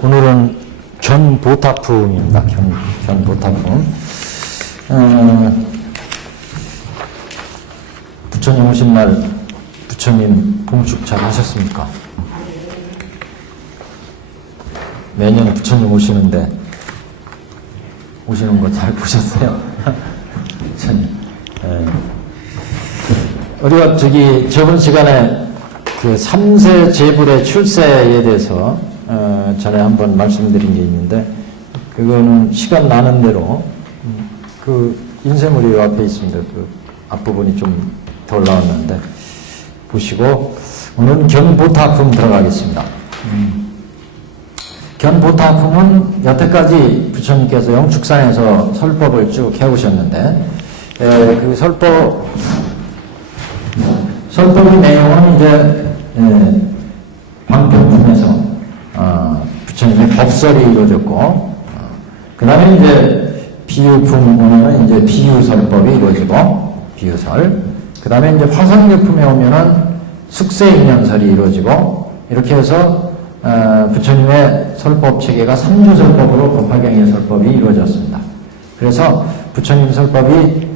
오늘은 견보타품입니다. 견보타품. 부처님 오신 날 부처님 봉축 잘 하셨습니까? 매년 부처님 오시는데 오시는 거 잘 보셨어요? 부처님. 우리가 저번 시간에 그 3세 제불의 출세에 대해서 전에 한번 말씀드린 게 있는데, 그거는 시간 나는 대로 그 인쇄물이 앞에 있습니다. 그 앞부분이 좀 덜 나왔는데 보시고, 오늘은 견보타품 들어가겠습니다. 견보타품은 여태까지 부처님께서 영축산에서 설법을 쭉 해오셨는데, 그 설법의 내용은 이제 방편품에서 부처님의 법설이 이루어졌고, 그 다음에 이제 비유품 오면은 이제 비유설법이 이루어지고, 비유설. 그 다음에 이제 화상제품에 오면은 숙세인연설이 이루어지고, 이렇게 해서 부처님의 설법 체계가 삼주설법으로 법화경의 설법이 이루어졌습니다. 그래서 부처님 설법이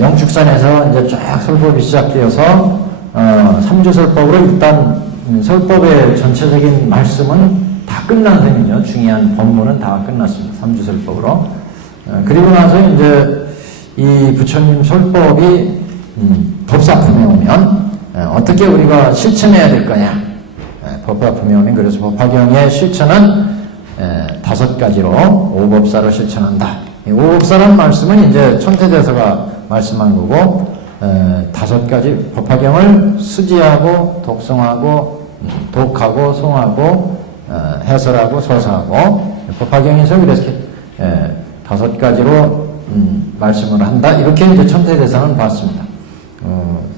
영축산에서 이제 쫙 설법이 시작되어서 삼주설법으로 일단 설법의 전체적인 말씀은 다 끝난 셈이죠. 중요한 법문은 다 끝났습니다. 삼주설법으로. 그리고 나서 이제 이 부처님 설법이 법사품에 오면 어떻게 우리가 실천해야 될 거냐. 법사품에 오면 그래서 법화경의 실천은 5가지로 오법사로 실천한다. 이 오법사라는 말씀은 이제 천태대서가 말씀한 거고, 5가지 법화경을 수지하고 독송하고 독하고 송하고 해설하고 서사하고 법화경에서 이렇게 5가지로 말씀을 한다. 이렇게 이제 천태대서는 봤습니다.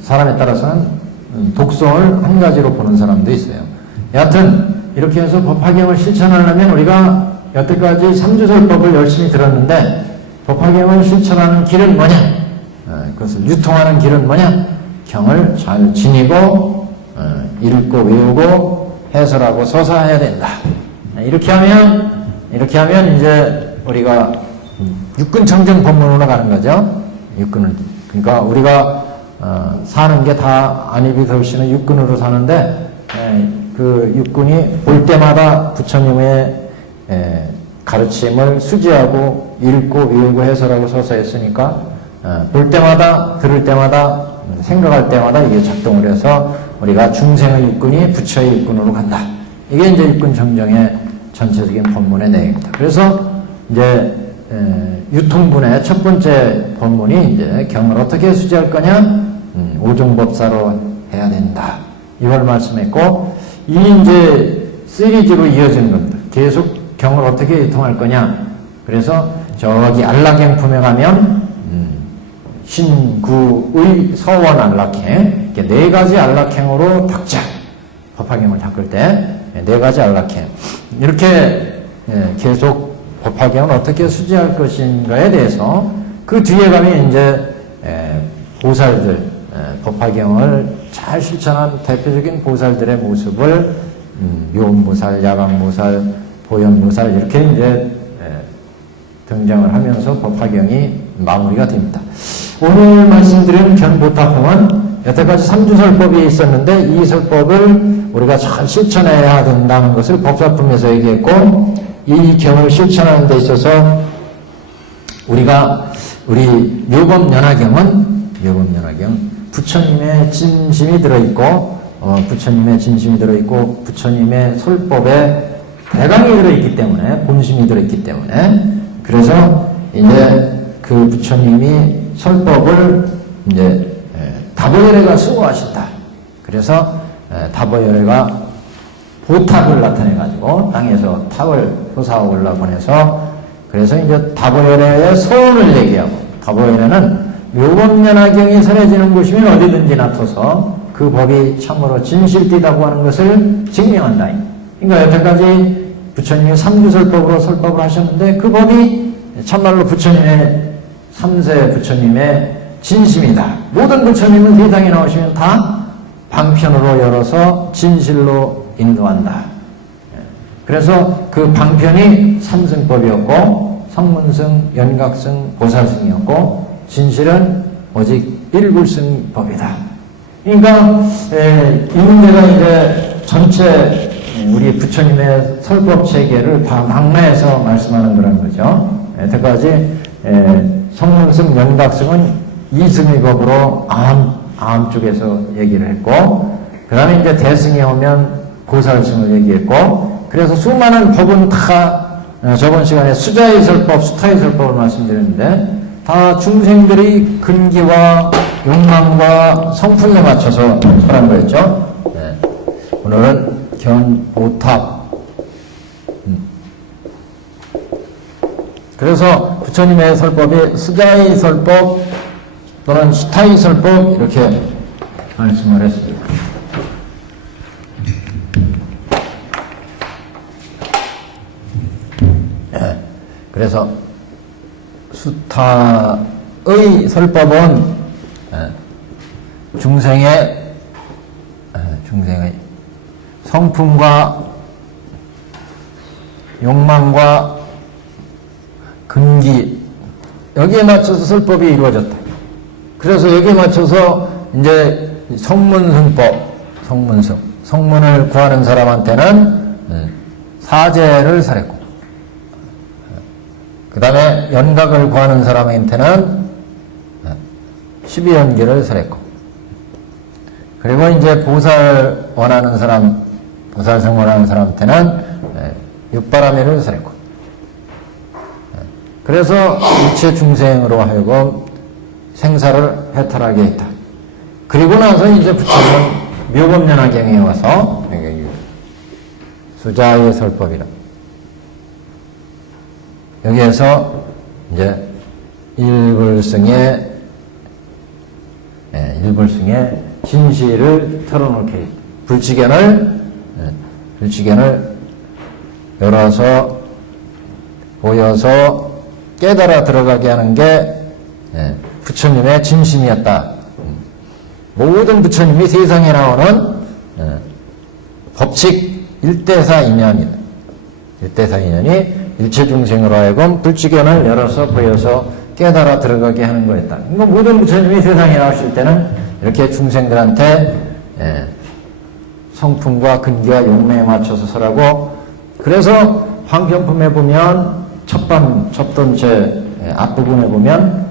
사람에 따라서는 독송을 한 가지로 보는 사람도 있어요. 여하튼 이렇게 해서 법화경을 실천하려면 우리가 여태까지 삼주설법을 열심히 들었는데, 법화경을 실천하는 길은 뭐냐? 그것을 유통하는 길은 뭐냐? 경을 잘 지니고 읽고 외우고 해설하고 서사해야 된다. 이렇게 하면 이제 우리가 육근청정 법문으로 가는 거죠. 육근을. 그러니까 우리가 사는 게 다 안입이 덜씨는 육근으로 사는데, 그 육근이 볼 때마다 부처님의 가르침을 수지하고 읽고 외우고 해설하고 서사했으니까, 볼 때마다 들을 때마다 생각할 때마다 이게 작동을 해서 우리가 중생의 육근이 부처의 육근으로 간다. 이게 이제 육근 정정의 전체적인 법문의 내용입니다. 그래서 이제 유통분의 첫 번째 법문이 이제 경을 어떻게 수지할 거냐? 오종법사로 해야 된다. 이걸 말씀했고, 이 이제 시리즈로 이어지는 겁니다. 계속 경을 어떻게 유통할 거냐? 그래서 저기 안락행품에 가면 신구의 서원 안락행, 이렇게 4가지 안락행으로 닦자. 법화경을 닦을 때 4가지 안락행. 이렇게 계속 법화경을 어떻게 수지할 것인가에 대해서 그 뒤에 가면 이제 보살들, 법화경을 잘 실천한 대표적인 보살들의 모습을 묘음보살, 야광보살, 보현보살 이렇게 이제 등장을 하면서 법화경이 마무리가 됩니다. 오늘 말씀드린 견보타품은 여태까지 삼주설법이 있었는데, 이 설법을 우리가 잘 실천해야 된다는 것을 법사품에서 얘기했고, 이 경을 실천하는 데 있어서 우리 묘법연화경은 부처님의 진심이 들어있고, 부처님의 설법에 대강이 들어있기 때문에, 본심이 들어있기 때문에, 그래서 이제 그 부처님이 설법을 이제 다보열애가 수고하신다. 그래서 다보열애가 보탑을 나타내가지고 땅에서 탑을 솟아 올라 보내서, 그래서 이제 다보열애의 소원을 얘기하고, 다보열애는 묘법연화경이 설해지는 곳이면 어디든지 나타서 그 법이 참으로 진실되다고 하는 것을 증명한다. 그러니까 여태까지 부처님이 삼주설법으로 설법을 하셨는데, 그 법이 참말로 부처님의 3세 부처님의 진심이다. 모든 부처님은 세상에 나오시면 다 방편으로 열어서 진실로 인도한다. 그래서 그 방편이 삼승법이었고 성문승, 연각승, 보살승이었고 진실은 오직 일불승법이다. 그러니까 이 문제가 이제 전체 우리 부처님의 설법 체계를 다 망라해서 말씀하는 그런 거죠. 여태까지 성문승, 연각승은 이승의 법으로 아함 쪽에서 얘기를 했고, 그 다음에 이제 대승에 오면 보살승을 얘기했고, 그래서 수많은 법은 다 저번 시간에 수자의 설법, 수타의 설법을 말씀드렸는데, 다 중생들이 근기와 욕망과 성품에 맞춰서 설한 거였죠. 오늘은 견오탑. 그래서 부처님의 설법이 수자의 설법 또는 수타의 설법 이렇게 말씀을 했습니다. 그래서 수타의 설법은 중생의 성품과 욕망과 근기 여기에 맞춰서 설법이 이루어졌다. 그래서 여기에 맞춰서 이제 성문승법, 성문을 구하는 사람한테는 사제를 설했고, 그 다음에 연각을 구하는 사람한테는 12연기를 설했고, 그리고 이제 보살 원하는 사람, 보살승 원하는 사람한테는 육바라밀을 설했고, 그래서 일체 중생으로 하여금 생사를 해탈하게 했다. 그리고 나서 이제 부처님은 묘법연화경에 와서 수자의 설법이라 여기에서 이제 일불승의 진실을 털어놓게 불치견을 열어서 보여서 깨달아 들어가게 하는 게 부처님의 진심이었다. 모든 부처님이 세상에 나오는 법칙 일대사 인연이다. 일대사 인연이 일체 중생으로 하여금 불치견을 열어서 보여서 깨달아 들어가게 하는 거였다. 그러니까 모든 부처님이 세상에 나오실 때는 이렇게 중생들한테 성품과 근기와 욕망에 맞춰서 설하고, 그래서 방편품에 보면 첫 번째 앞부분에 보면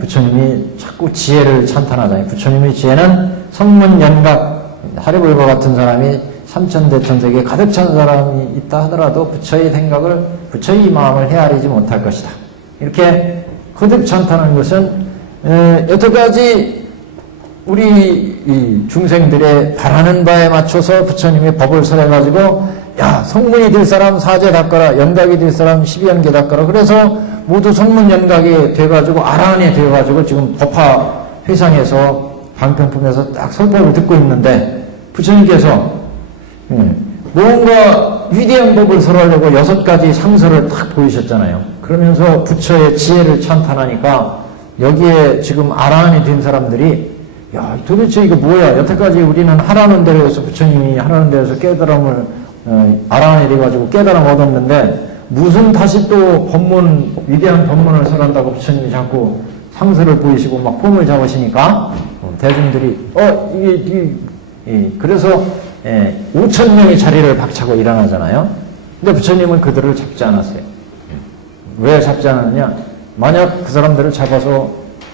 부처님이 자꾸 지혜를 찬탄하잖아요. 부처님의 지혜는 성문연각, 하리불과 같은 사람이 삼천대천세계에 가득 찬 사람이 있다 하더라도 부처의 생각을, 부처의 마음을 헤아리지 못할 것이다. 이렇게 거듭 찬탄하는 것은 여태까지 우리 이 중생들의 바라는 바에 맞춰서 부처님이 법을 설해가지고, 야, 성문이 될 사람 사제 닦아라, 연각이 될 사람 12연계 닦아라. 그래서 모두 성문연각이 돼가지고 아라한이 돼가지고 지금 법화 회상에서 방편품에서 딱 설법을 듣고 있는데, 부처님께서 뭔가 위대한 법을 설하려고 6가지 상설을 딱 보이셨잖아요. 그러면서 부처의 지혜를 찬탄하니까 여기에 지금 아라한이 된 사람들이, 야, 도대체 이거 뭐야? 여태까지 우리는 하라는 대로 해서 부처님이 하라는 대로 해서 깨달음을 아라한이 돼가지고 깨달음 얻었는데, 무슨 다시 또 위대한 법문을 설한다고 부처님이 자꾸 상설을 보이시고 막 폼을 잡으시니까 대중들이 그래서 5,000명이 자리를 박차고 일어나잖아요. 근데 부처님은 그들을 잡지 않았어요. 왜 잡지 않았느냐? 만약 그 사람들을 잡아서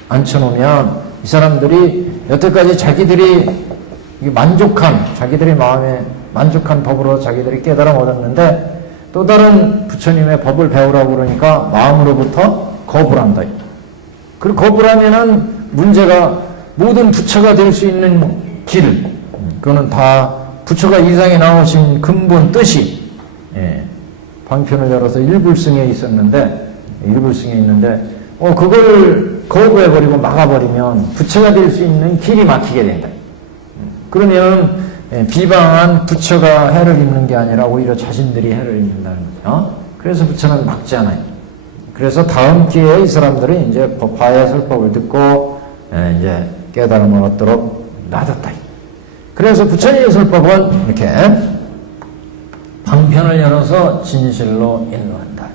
앉혀놓으면 이 사람들이 여태까지 자기들이 자기들의 마음에 만족한 법으로 자기들이 깨달음 얻었는데, 또 다른 부처님의 법을 배우라고 그러니까 마음으로부터 거부를 한다. 그리고 거부를 하면은 문제가, 모든 부처가 될 수 있는 길, 그거는 다 부처가 이상에 나오신 근본 뜻이 방편을 열어서 일불승에 있는데 그걸 거부해버리고 막아버리면 부처가 될 수 있는 길이 막히게 된다. 그러면 비방한 부처가 해를 입는 게 아니라 오히려 자신들이 해를 입는다는 거죠. 그래서 부처는 막지 않아요. 그래서 다음 기회에 이 사람들은 이제 법화의 설법을 듣고 이제 깨달음을 얻도록 놔뒀다. 그래서 부처님의 설법은 이렇게 방편을 열어서 진실로 인도한다.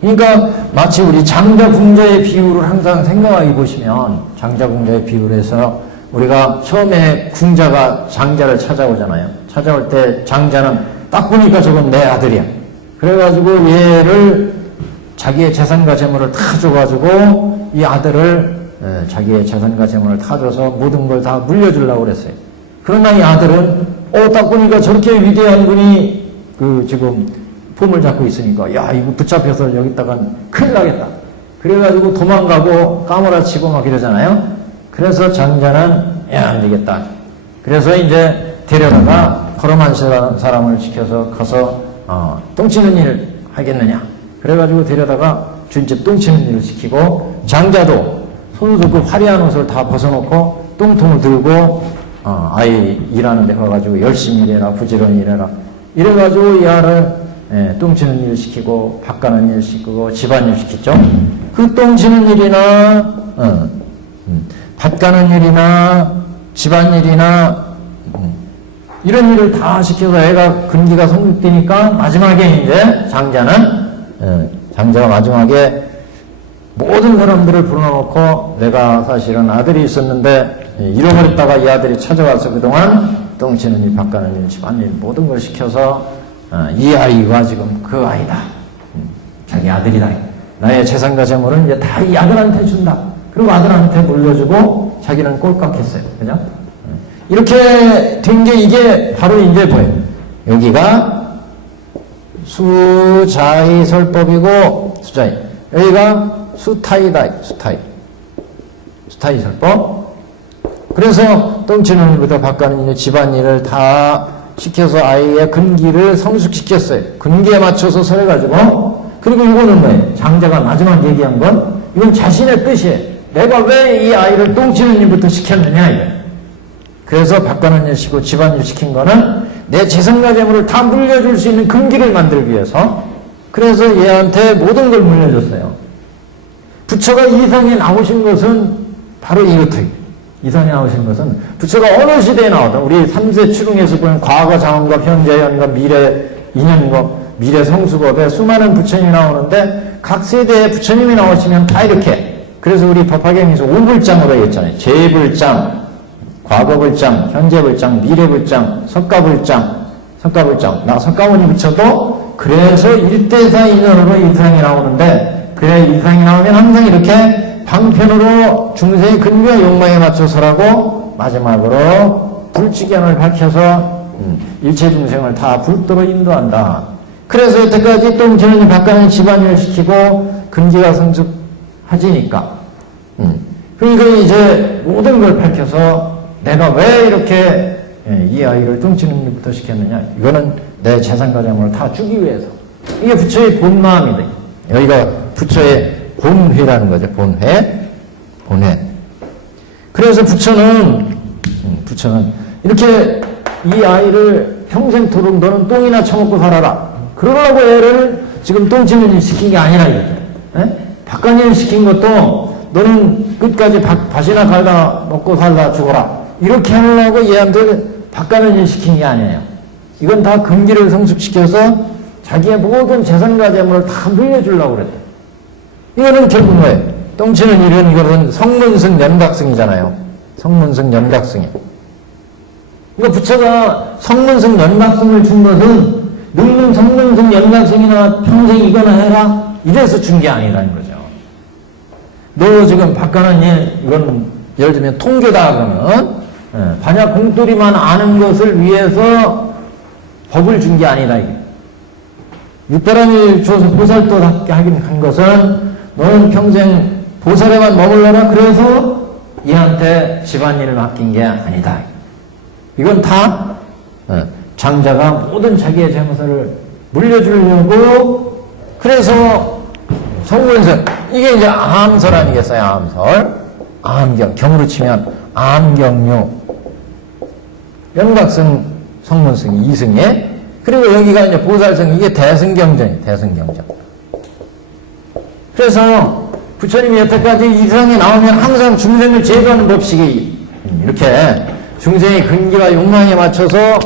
그러니까 마치 우리 장자 궁자의 비유를 항상 생각해 보시면, 장자 궁자의 비유를 해서 우리가 처음에 궁자가 장자를 찾아오잖아요. 찾아올 때 장자는 딱 보니까 저건 내 아들이야. 그래가지고 얘를 자기의 재산과 재물을 다 줘가지고 이 아들을 자기의 재산과 재물을 다 줘서 모든 걸 다 물려주려고 그랬어요. 그러나 이 아들은 딱 보니까 저렇게 위대한 분이 지금 폼을 잡고 있으니까 야 이거 붙잡혀서 여기다가 큰일 나겠다. 그래가지고 도망가고 까무라치고 막 이러잖아요. 그래서 장자는 안 되겠다. 그래서 이제 데려다가 거름한 사람을 시켜서 가서 똥치는 일 하겠느냐. 그래가지고 데려다가 주인집 똥치는 일을 시키고, 장자도 손수 그 화려한 옷을 다 벗어놓고 똥통을 들고 아이 일하는 데 가가지고 열심히 일해라, 부지런히 일해라. 이래가지고 이 아를 똥치는 일 시키고 밥 가는 일 시키고 집안일 시켰죠. 그 똥치는 일이나 밥 가는 일이나 집안일이나 이런 일을 다 시켜서 애가 근기가 성숙되니까 마지막에 이제 장자가 마지막에 모든 사람들을 불러놓고 내가 사실은 아들이 있었는데 잃어버렸다가 이 아들이 찾아와서 그동안 똥치는 일, 밥 가는 일, 집안일 모든 걸 시켜서 이 아이가 지금 그 아이다. 자기 아들이다. 나의 재산과 재물은 이제 다 이 아들한테 준다. 그리고 아들한테 물려주고 자기는 꼴깍했어요. 그죠? 이렇게 된 게 이게 바로 이제 뭐예요? 여기가 수자의 설법이고, 수자의. 여기가 수타이다. 수타이 설법. 그래서 똥치는 일부터 밥 가는 일, 집안일을 다 시켜서 아이의 근기를 성숙시켰어요. 근기에 맞춰서 설해가지고. 그리고 이거는 뭐예요? 장자가 마지막 얘기한 건 이건 자신의 뜻이에요. 내가 왜 이 아이를 똥치는 일부터 시켰느냐 이거예요. 그래서 밥 가는 일 시키고 집안일 시킨 거는 내 재산과 재물을 다 물려줄 수 있는 근기를 만들기 위해서. 그래서 얘한테 모든 걸 물려줬어요. 부처가 이상에 나오신 것은 바로 이렇다. 이상에 나오신 것은 부처가 어느 시대에 나오든 우리 3세 추릉에서 보면 과거 장엄과 현재 현과 미래 인연과 미래 성수법에 수많은 부처님이 나오는데 각 세대에 부처님이 나오시면 다 이렇게. 그래서 우리 법화경에서 5불장으로 했잖아요. 제불장, 과거불장, 현재불장, 미래불장, 석가불장. 나 석가모니 부처도 그래서 1대4 인연으로 인상이 나오는데, 그래 인상이 나오면 항상 이렇게 방편으로 중생의 근기와 욕망에 맞춰서라고 마지막으로 불지견을 밝혀서 일체 중생을 다 불도로 인도한다. 그래서 여태까지 똥치는 바깥에 집안일을 시키고 근기가 성숙하지니까. 그러니까 이제 모든 걸 밝혀서 내가 왜 이렇게 이 아이를 똥치는 일부터 시켰느냐. 이거는 내 재산과 재물을 다 주기 위해서. 이게 부처의 본마음이다. 여기가 부처의 본회라는 거죠. 본회. 그래서 부처는 이렇게 이 아이를 평생토록 너는 똥이나 처먹고 살아라. 그러려고 애를 지금 똥치는 일 시킨 게 아니라 이거죠. 밭간일 시킨 것도 너는 끝까지 밭이나 갈다 먹고 살다 죽어라. 이렇게 하려고 얘한테 밭가는 일 시킨 게 아니에요. 이건 다 근기를 성숙시켜서 자기의 모든 재산과 재물을 다 물려주려고 그랬다. 이거는 결국 뭐예요? 똥치는 일은 이것은 성문승 연각승이잖아요. 성문승 연각승이. 그러니까 부처가 성문승 연각승을 준 것은 너희는 성문승 연각승이나 평생 이거나 해라. 이래서 준 게 아니라는 거죠. 너 지금 밭가는 일, 이건 예를 들면 통교다 그러면 반야 공돌이만 아는 것을 위해서 법을 준 게 아니라 이게. 육바람일 줘서 보살도 하긴 한 것은 너는 평생 보살에만 머물러라. 그래서 얘한테 집안일을 맡긴 게 아니다. 이건 다 장자가 모든 자기의 재물을 물려주려고. 그래서 성문승, 이게 이제 암설 아니겠어요? 암설. 암경, 경으로 치면 암경류. 연각승, 성문승, 이승에. 그리고 여기가 이제 보살승, 이게 대승경전이에요. 대승경전. 그래서 부처님이 여태까지 이상에 나오면 항상 중생을 제도하는 법칙이 이렇게 중생의 근기와 욕망에 맞춰서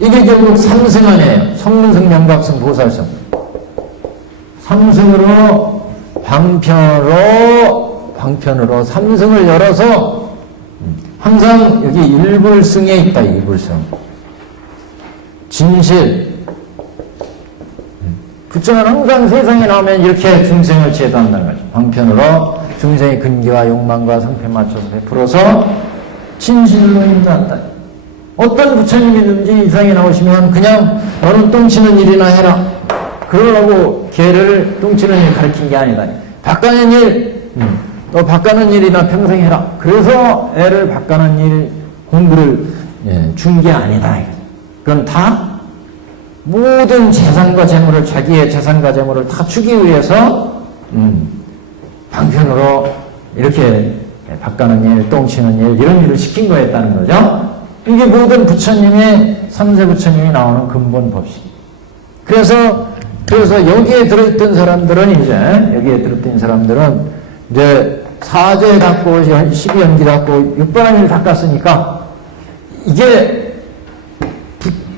이게 결국 삼승 아니에요. 성문승, 영각승, 보살승. 삼승으로 방편으로 삼승을 열어서 항상 여기 일불승에 있다. 일불승. 진실. 부처는 항상 세상에 나오면 이렇게 중생을 제도한다는 거죠. 방편으로 중생의 근기와 욕망과 상태에 맞춰서 베풀어서 진실로 인도한다. 어떤 부처님이든지 이 세상에 나오시면 그냥 너는 똥치는 일이나 해라. 그러라고 걔를 똥치는 일 가르친 게 아니다. 바꿔는 일, 너 바꿔는 일이나 평생 해라. 그래서 애를 바꿔는 일 공부를 준 게 아니다. 그건 다 모든 재산과 재물을, 자기의 재산과 재물을 다 주기 위해서 방편으로 이렇게 바꿔는 일, 똥치는 일, 이런 일을 시킨 거였다는 거죠. 이게 모든 부처님의, 삼세 부처님이 나오는 근본 법칙. 그래서 여기에 들어있던 사람들은 이제 사죄 닦고, 12연기 닦고, 6번한 일 닦았으니까, 이게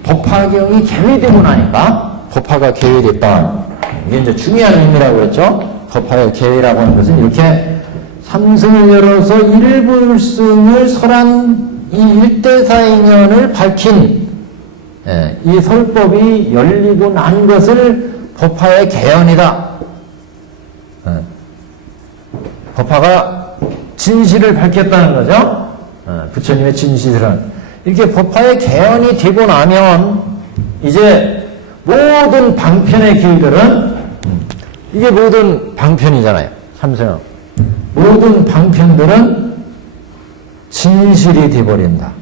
법화경이 개회되고 나니까, 법화가 개회됐다. 이게 이제 중요한 의미라고 했죠. 법화의 개회라고 하는 것은 이렇게 삼승을 열어서 일불승을 설한 이 일대사인연을 밝힌 이 설법이 열리고 난 것을 법화의 개연이다. 법화가 진실을 밝혔다는 거죠. 부처님의 진실은. 이렇게 법화의 개연이 되고 나면 이제 모든 방편의 길들은 이게 모든 방편이잖아요. 삼승은. 모든 방편들은 진실이 되어버린다.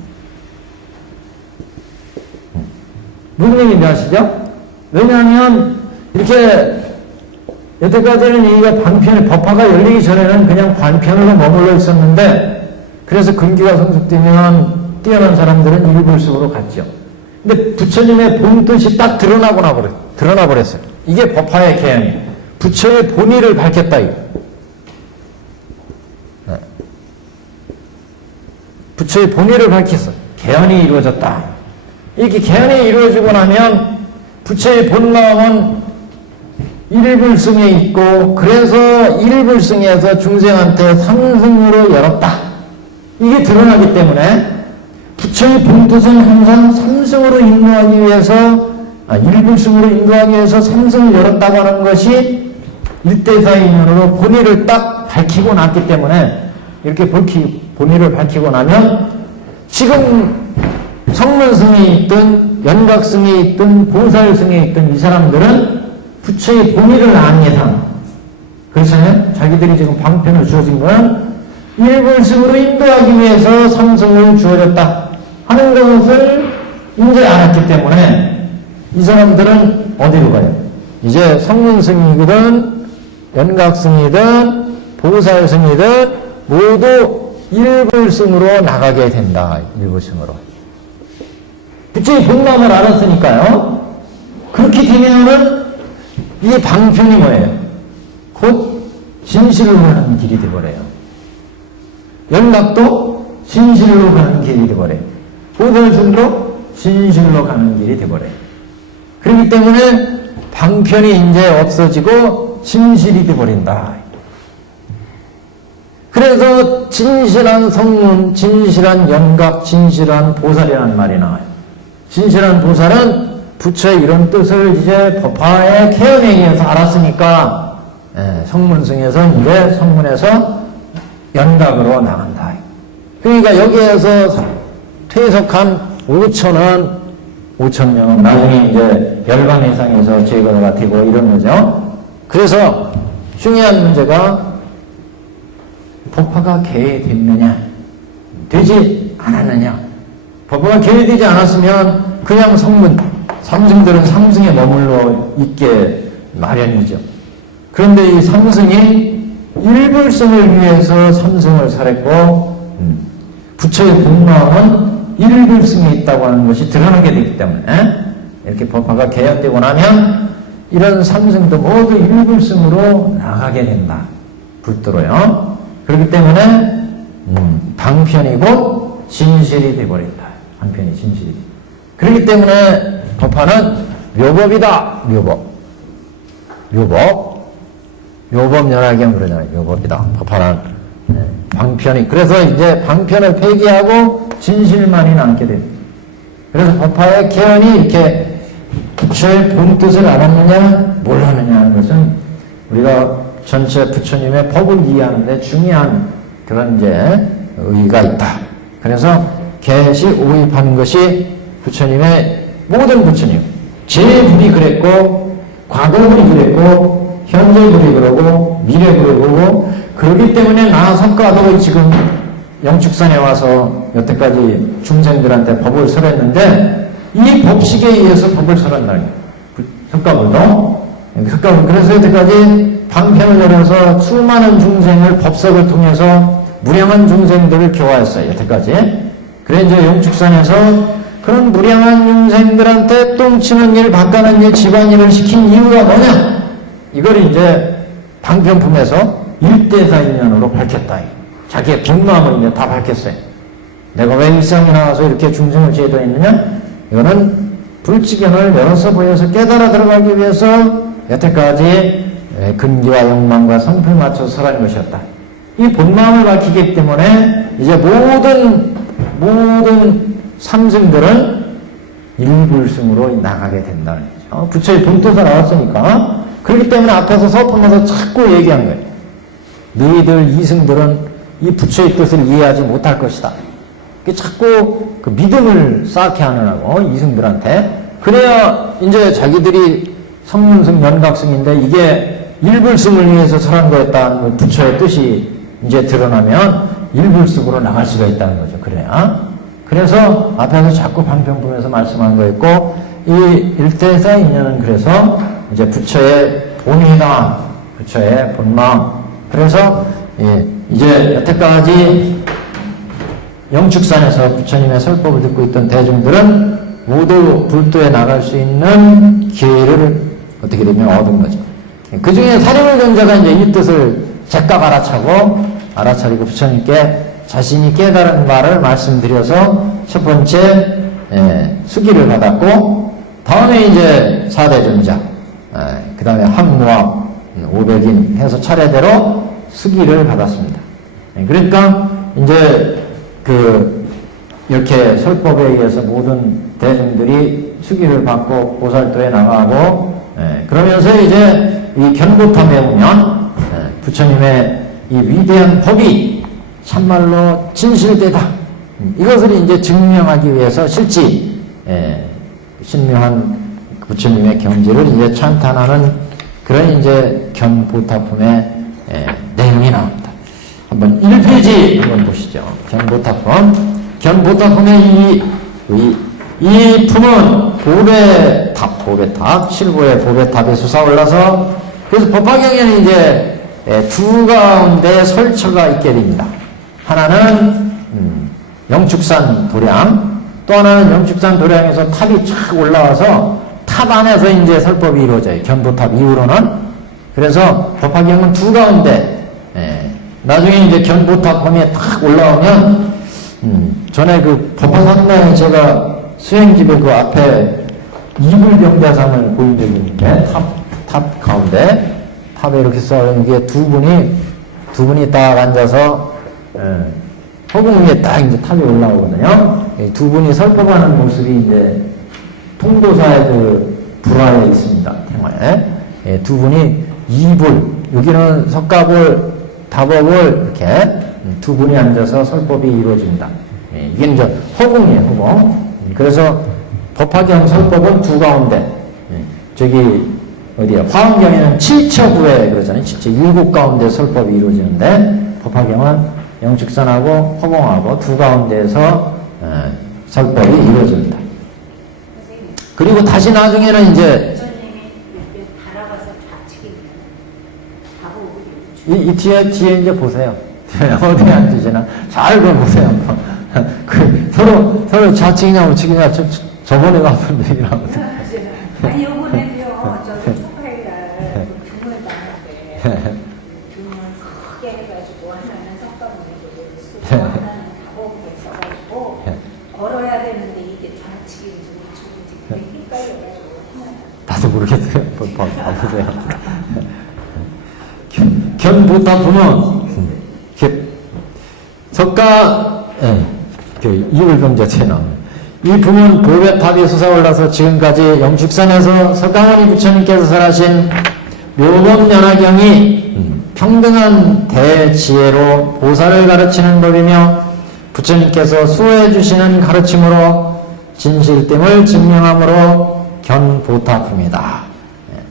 무슨 얘기인지 아시죠? 왜냐하면 이렇게 여태까지는 이가 방편의 법화가 열리기 전에는 그냥 관편으로 머물러 있었는데, 그래서 근기가 성숙되면 뛰어난 사람들은 일불승으로 갔죠. 근데 부처님의 본뜻이 딱 드러나 버렸어요. 이게 법화의 개연이에요. 부처의 본의를 밝혔다 이거. 부처의 본의를 밝혔어. 개연이 이루어졌다. 이렇게 개연이 이루어지고 나면 부처의 본마음은 일불승에 있고, 그래서 일불승에서 중생한테 삼승으로 열었다. 이게 드러나기 때문에 부처의 본뜻은 항상 삼승으로 인도하기 위해서, 일불승으로 인도하기 위해서 삼승을 열었다고 하는 것이 일대사인으로 본의를 딱 밝히고 났기 때문에, 이렇게 본의를 밝히고 나면 지금 성문승에 있든 연각승에 있든 보살승에 있든 이 사람들은 부처의 본의를 안 이상, 그렇잖아요. 자기들이 지금 방편을 주어진 건 일불승으로 인도하기 위해서 삼승을 주어졌다 하는 것을 이제 알았기 때문에 이 사람들은 어디로 가요? 이제 성문승이든 연각승이든 보살승이든 모두 일불승으로 나가게 된다. 일불승으로. 부처의 본마음을 알았으니까요. 그렇게 되면은 이 방편이 뭐예요? 곧 진실로 가는 길이 되어버려요. 연락도 진실로 가는 길이 되어버려요. 보살승도 진실로 가는 길이 되어버려요. 그렇기 때문에 방편이 이제 없어지고 진실이 되어버린다. 그래서 진실한 성문, 진실한 연각, 진실한 보살이라는 말이 나와요. 진실한 보살은 부처의 이런 뜻을 이제 법화의 개연에 의해서 알았으니까 성문승에서 이제 성문에서 연각으로 나간다. 그러니까 여기에서 퇴석한 5천명 나중에 이제 열반 이상에서 제거가 되고 이런 거죠. 그래서 중요한 문제가 법화가 개회됐느냐, 되지 않았느냐. 법화가 개회되지 않았으면 그냥 삼승들은 삼승에 머물러 있게 마련이죠. 그런데 이 삼승이 일불승을 위해서 삼승을 설했고, 부처의 본마음은 일불승에 있다고 하는 것이 드러나게 되기 때문에 이렇게 법화가 개혁되고 나면 이런 삼승도 모두 일불승으로 나가게 된다. 불도로요. 그렇기 때문에 방편이고 진실이 되어버린다. 방편이 진실이. 그렇기 때문에 법화는 묘법이다. 묘법 연화경 그러잖아요. 묘법이다. 법화는 방편이. 그래서 이제 방편을 폐기하고 진실만이 남게 됩니다. 그래서 법화의 개헌이 이렇게 부처의 본 뜻을 알았느냐 몰랐느냐 하는 것은 우리가 전체 부처님의 법을 이해하는데 중요한 그런 이제 의의가 있다. 그래서 개시 오입하는 것이 부처님의 모든 부처님 제불이 그랬고 과거불이 그랬고 현재불이 그러고 미래불이 그러고 그렇기 때문에 나사가도 지금 영축산에 와서 여태까지 중생들한테 법을 설했는데 이 법식에 의해서 법을 설한다는 거예요. 석가불도. 그래서 여태까지 방편을 열어서 수많은 중생을 법석을 통해서 무량한 중생들을 교화했어요. 여태까지. 그래 이제 영축산에서 그런 무량한 중생들한테 똥치는 일, 바꿔는 일, 집안일을 시킨 이유가 뭐냐? 이걸 이제 방편품에서 일대사인연으로 밝혔다. 자기의 본마음을 이제 다 밝혔어요. 내가 왜 일상에 나와서 이렇게 중생을 제도했느냐? 이거는 불지견을 열어서 보여서 깨달아 들어가기 위해서 여태까지 근기와 욕망과 성품을 맞춰서 설하는 것이었다. 이 본마음을 밝히기 때문에 이제 모든 삼승들은 일불승으로 나가게 된다는 거죠. 부처의 본뜻을 알았으니까. 그렇기 때문에 앞에서 서품에서 자꾸 얘기한 거예요. 너희들 이승들은 이 부처의 뜻을 이해하지 못할 것이다. 자꾸 그 믿음을 쌓게 하느라고 이승들한테. 그래야 이제 자기들이 성문승 연각승인데 이게 일불승을 위해서 설한 거였다는 부처의 뜻이 이제 드러나면 일불승으로 나갈 수가 있다는 거죠. 그래야. 그래서 앞에서 자꾸 방편품에서 말씀한 거였고 이 일대사 인연은 그래서 이제 부처의 본이다. 부처의 본마음. 그래서 이제 여태까지 영축산에서 부처님의 설법을 듣고 있던 대중들은 모두 불도에 나갈 수 있는 기회를 어떻게 되면 얻은 거죠. 그 중에 사리불 경자가 이제 이 뜻을 제값 알아차리고 부처님께 자신이 깨달은 바를 말씀드려서 첫 번째 수기를 받았고 다음에 이제 사대존자 그 다음에 항무학 500인 해서 차례대로 수기를 받았습니다. 그러니까 이제 이렇게 설법에 의해서 모든 대중들이 수기를 받고 보살도에 나가고 그러면서 이제 이 견고탐에 오면 부처님의 이 위대한 법이 참말로 진실되다. 이것을 이제 증명하기 위해서 실지 신묘한 부처님의 경지를 이제 찬탄하는 그런 이제 견보타품의 내용이 나옵니다. 한번 1페이지 한번 보시죠. 견보타품. 견보타품의 이 품은 보배탑, 실보의 보배탑에 솟아올라서 그래서 법화경에는 이제 두 가운데 설처가 있게 됩니다. 하나는 영축산 도량, 또 하나는 영축산 도량에서 탑이 쫙 올라와서 탑 안에서 이제 설법이 이루어져요. 견보탑 이후로는. 그래서 법화경은 두 가운데, 나중에 이제 견보탑 범위에 탁 올라오면, 전에 그 법화산내에 제가 수행집에 그 앞에 이불병자상을 보인 적이 있는데, 탑 가운데, 탑에 이렇게 써, 이게 두 분이 딱 앉아서, 허공 위에 딱 이제 탑이 올라오거든요. 두 분이 설법하는 모습이 이제 통도사의 그 불화에 있습니다. 태화에. 두 분이 이불, 여기는 석가볼, 다법을 이렇게 두 분이 앉아서 설법이 이루어집니다. 이게 이제 허공이에요, 허공. 그래서 법화경 설법은 두 가운데, 저기, 어디야, 화엄경에는 칠처구에 그러잖아요. 칠처, 일곱 가운데 설법이 이루어지는데, 법화경은 영축산하고 허공하고 두 가운데에서 설법이 이루어집니다. 그리고 다시 나중에는 이제 이 뒤에 이제 보세요. 어디 앉으시나 잘 보세요. 서로 좌측이냐 우측이냐 저번에 나왔던 얘기라거든. 아니 요번에도요. 저기 토요일날 규문을 봤는데 규문을 크게 해가지고 하나는 석가모니도 쓰고 하나는 다복에 써가지고 걸어야 되는데 이게 좌측인지 모르겠어요. 봐보세요. 견보타품은 석가 이월병자체 나옵니다. 이 품은 법의 탑이 솟아올라서 지금까지 영축산에서 석가모니 부처님께서 설하신 묘법연화경이 평등한 대지혜로 보살을 가르치는 법이며 부처님께서 수호해 주시는 가르침으로 진실됨을 증명함으로 견보타품이다.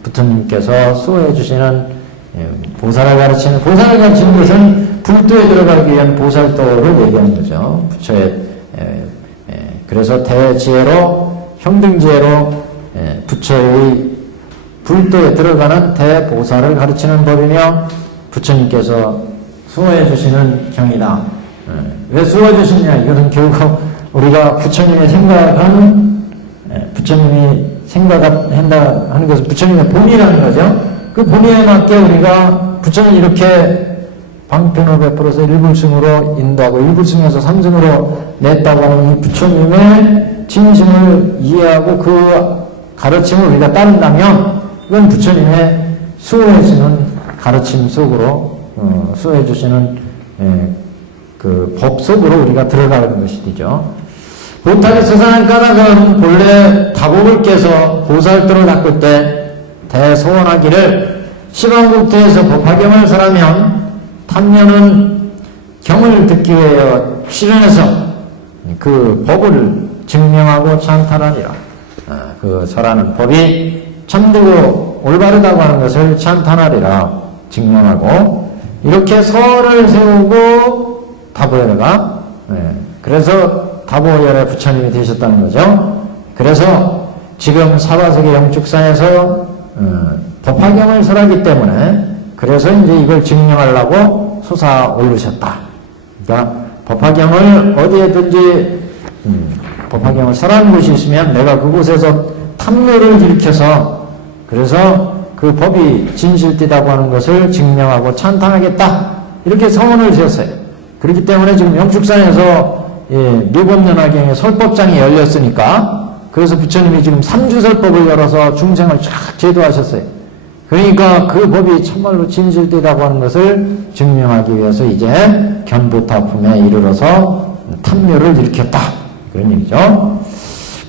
부처님께서 수호해 주시는 보살을 가르치는 것은 불도에 들어가기 위한 보살도를 얘기하는 거죠. 부처의 그래서 대지혜로 형등지혜로 부처의 불도에 들어가는 대보살을 가르치는 법이며 부처님께서 수호해 주시는 경이다. 왜 수호해 주시냐? 이것은 결국 우리가 부처님의 생각하는 부처님이 생각한다 하는 것은 부처님의 본이라는 거죠. 그 본의에 맞게 우리가 부처님 이렇게 방편을 베풀어서 일불승으로 인도하고 일불승에서 삼승으로 냈다고 하는 이 부처님의 진심을 이해하고 그 가르침을 우리가 따른다면 그건 부처님의 수호해 주시는 가르침 속으로 수호해 주시는 그 법 속으로 우리가 들어가는 것이죠. 보탈이 서산한 까닭은 본래 다복을 깨서 보살도를 닦을 때 대소원하기를 시방국토에서 법화경을 설하면 탐면은 경을 듣기 위하여 실현해서 그 법을 증명하고 찬탄하니라. 그 설하는 법이 참되고 올바르다고 하는 것을 찬탄하리라 증명하고 이렇게 설을 세우고 다보열애가 그래서 다보열애 부처님이 되셨다는 거죠. 그래서 지금 사바세계 영축산에서 법화경을 설하기 때문에 그래서 이제 이걸 증명하려고 솟아 오르셨다. 그러니까 법화경을 어디에든지 법화경을 설하는 곳이 있으면 내가 그곳에서 탐묘를 일으켜서 그래서 그 법이 진실되다고 하는 것을 증명하고 찬탄하겠다. 이렇게 서원을 지었어요. 그렇기 때문에 지금 영축산에서 묘법연화경의 설법장이 열렸으니까 그래서 부처님이 지금 삼주설법을 열어서 중생을 쫙 제도하셨어요. 그러니까 그 법이 참말로 진실되다고 하는 것을 증명하기 위해서 이제 견보타품에 이르러서 탐묘를 일으켰다. 그런 얘기죠.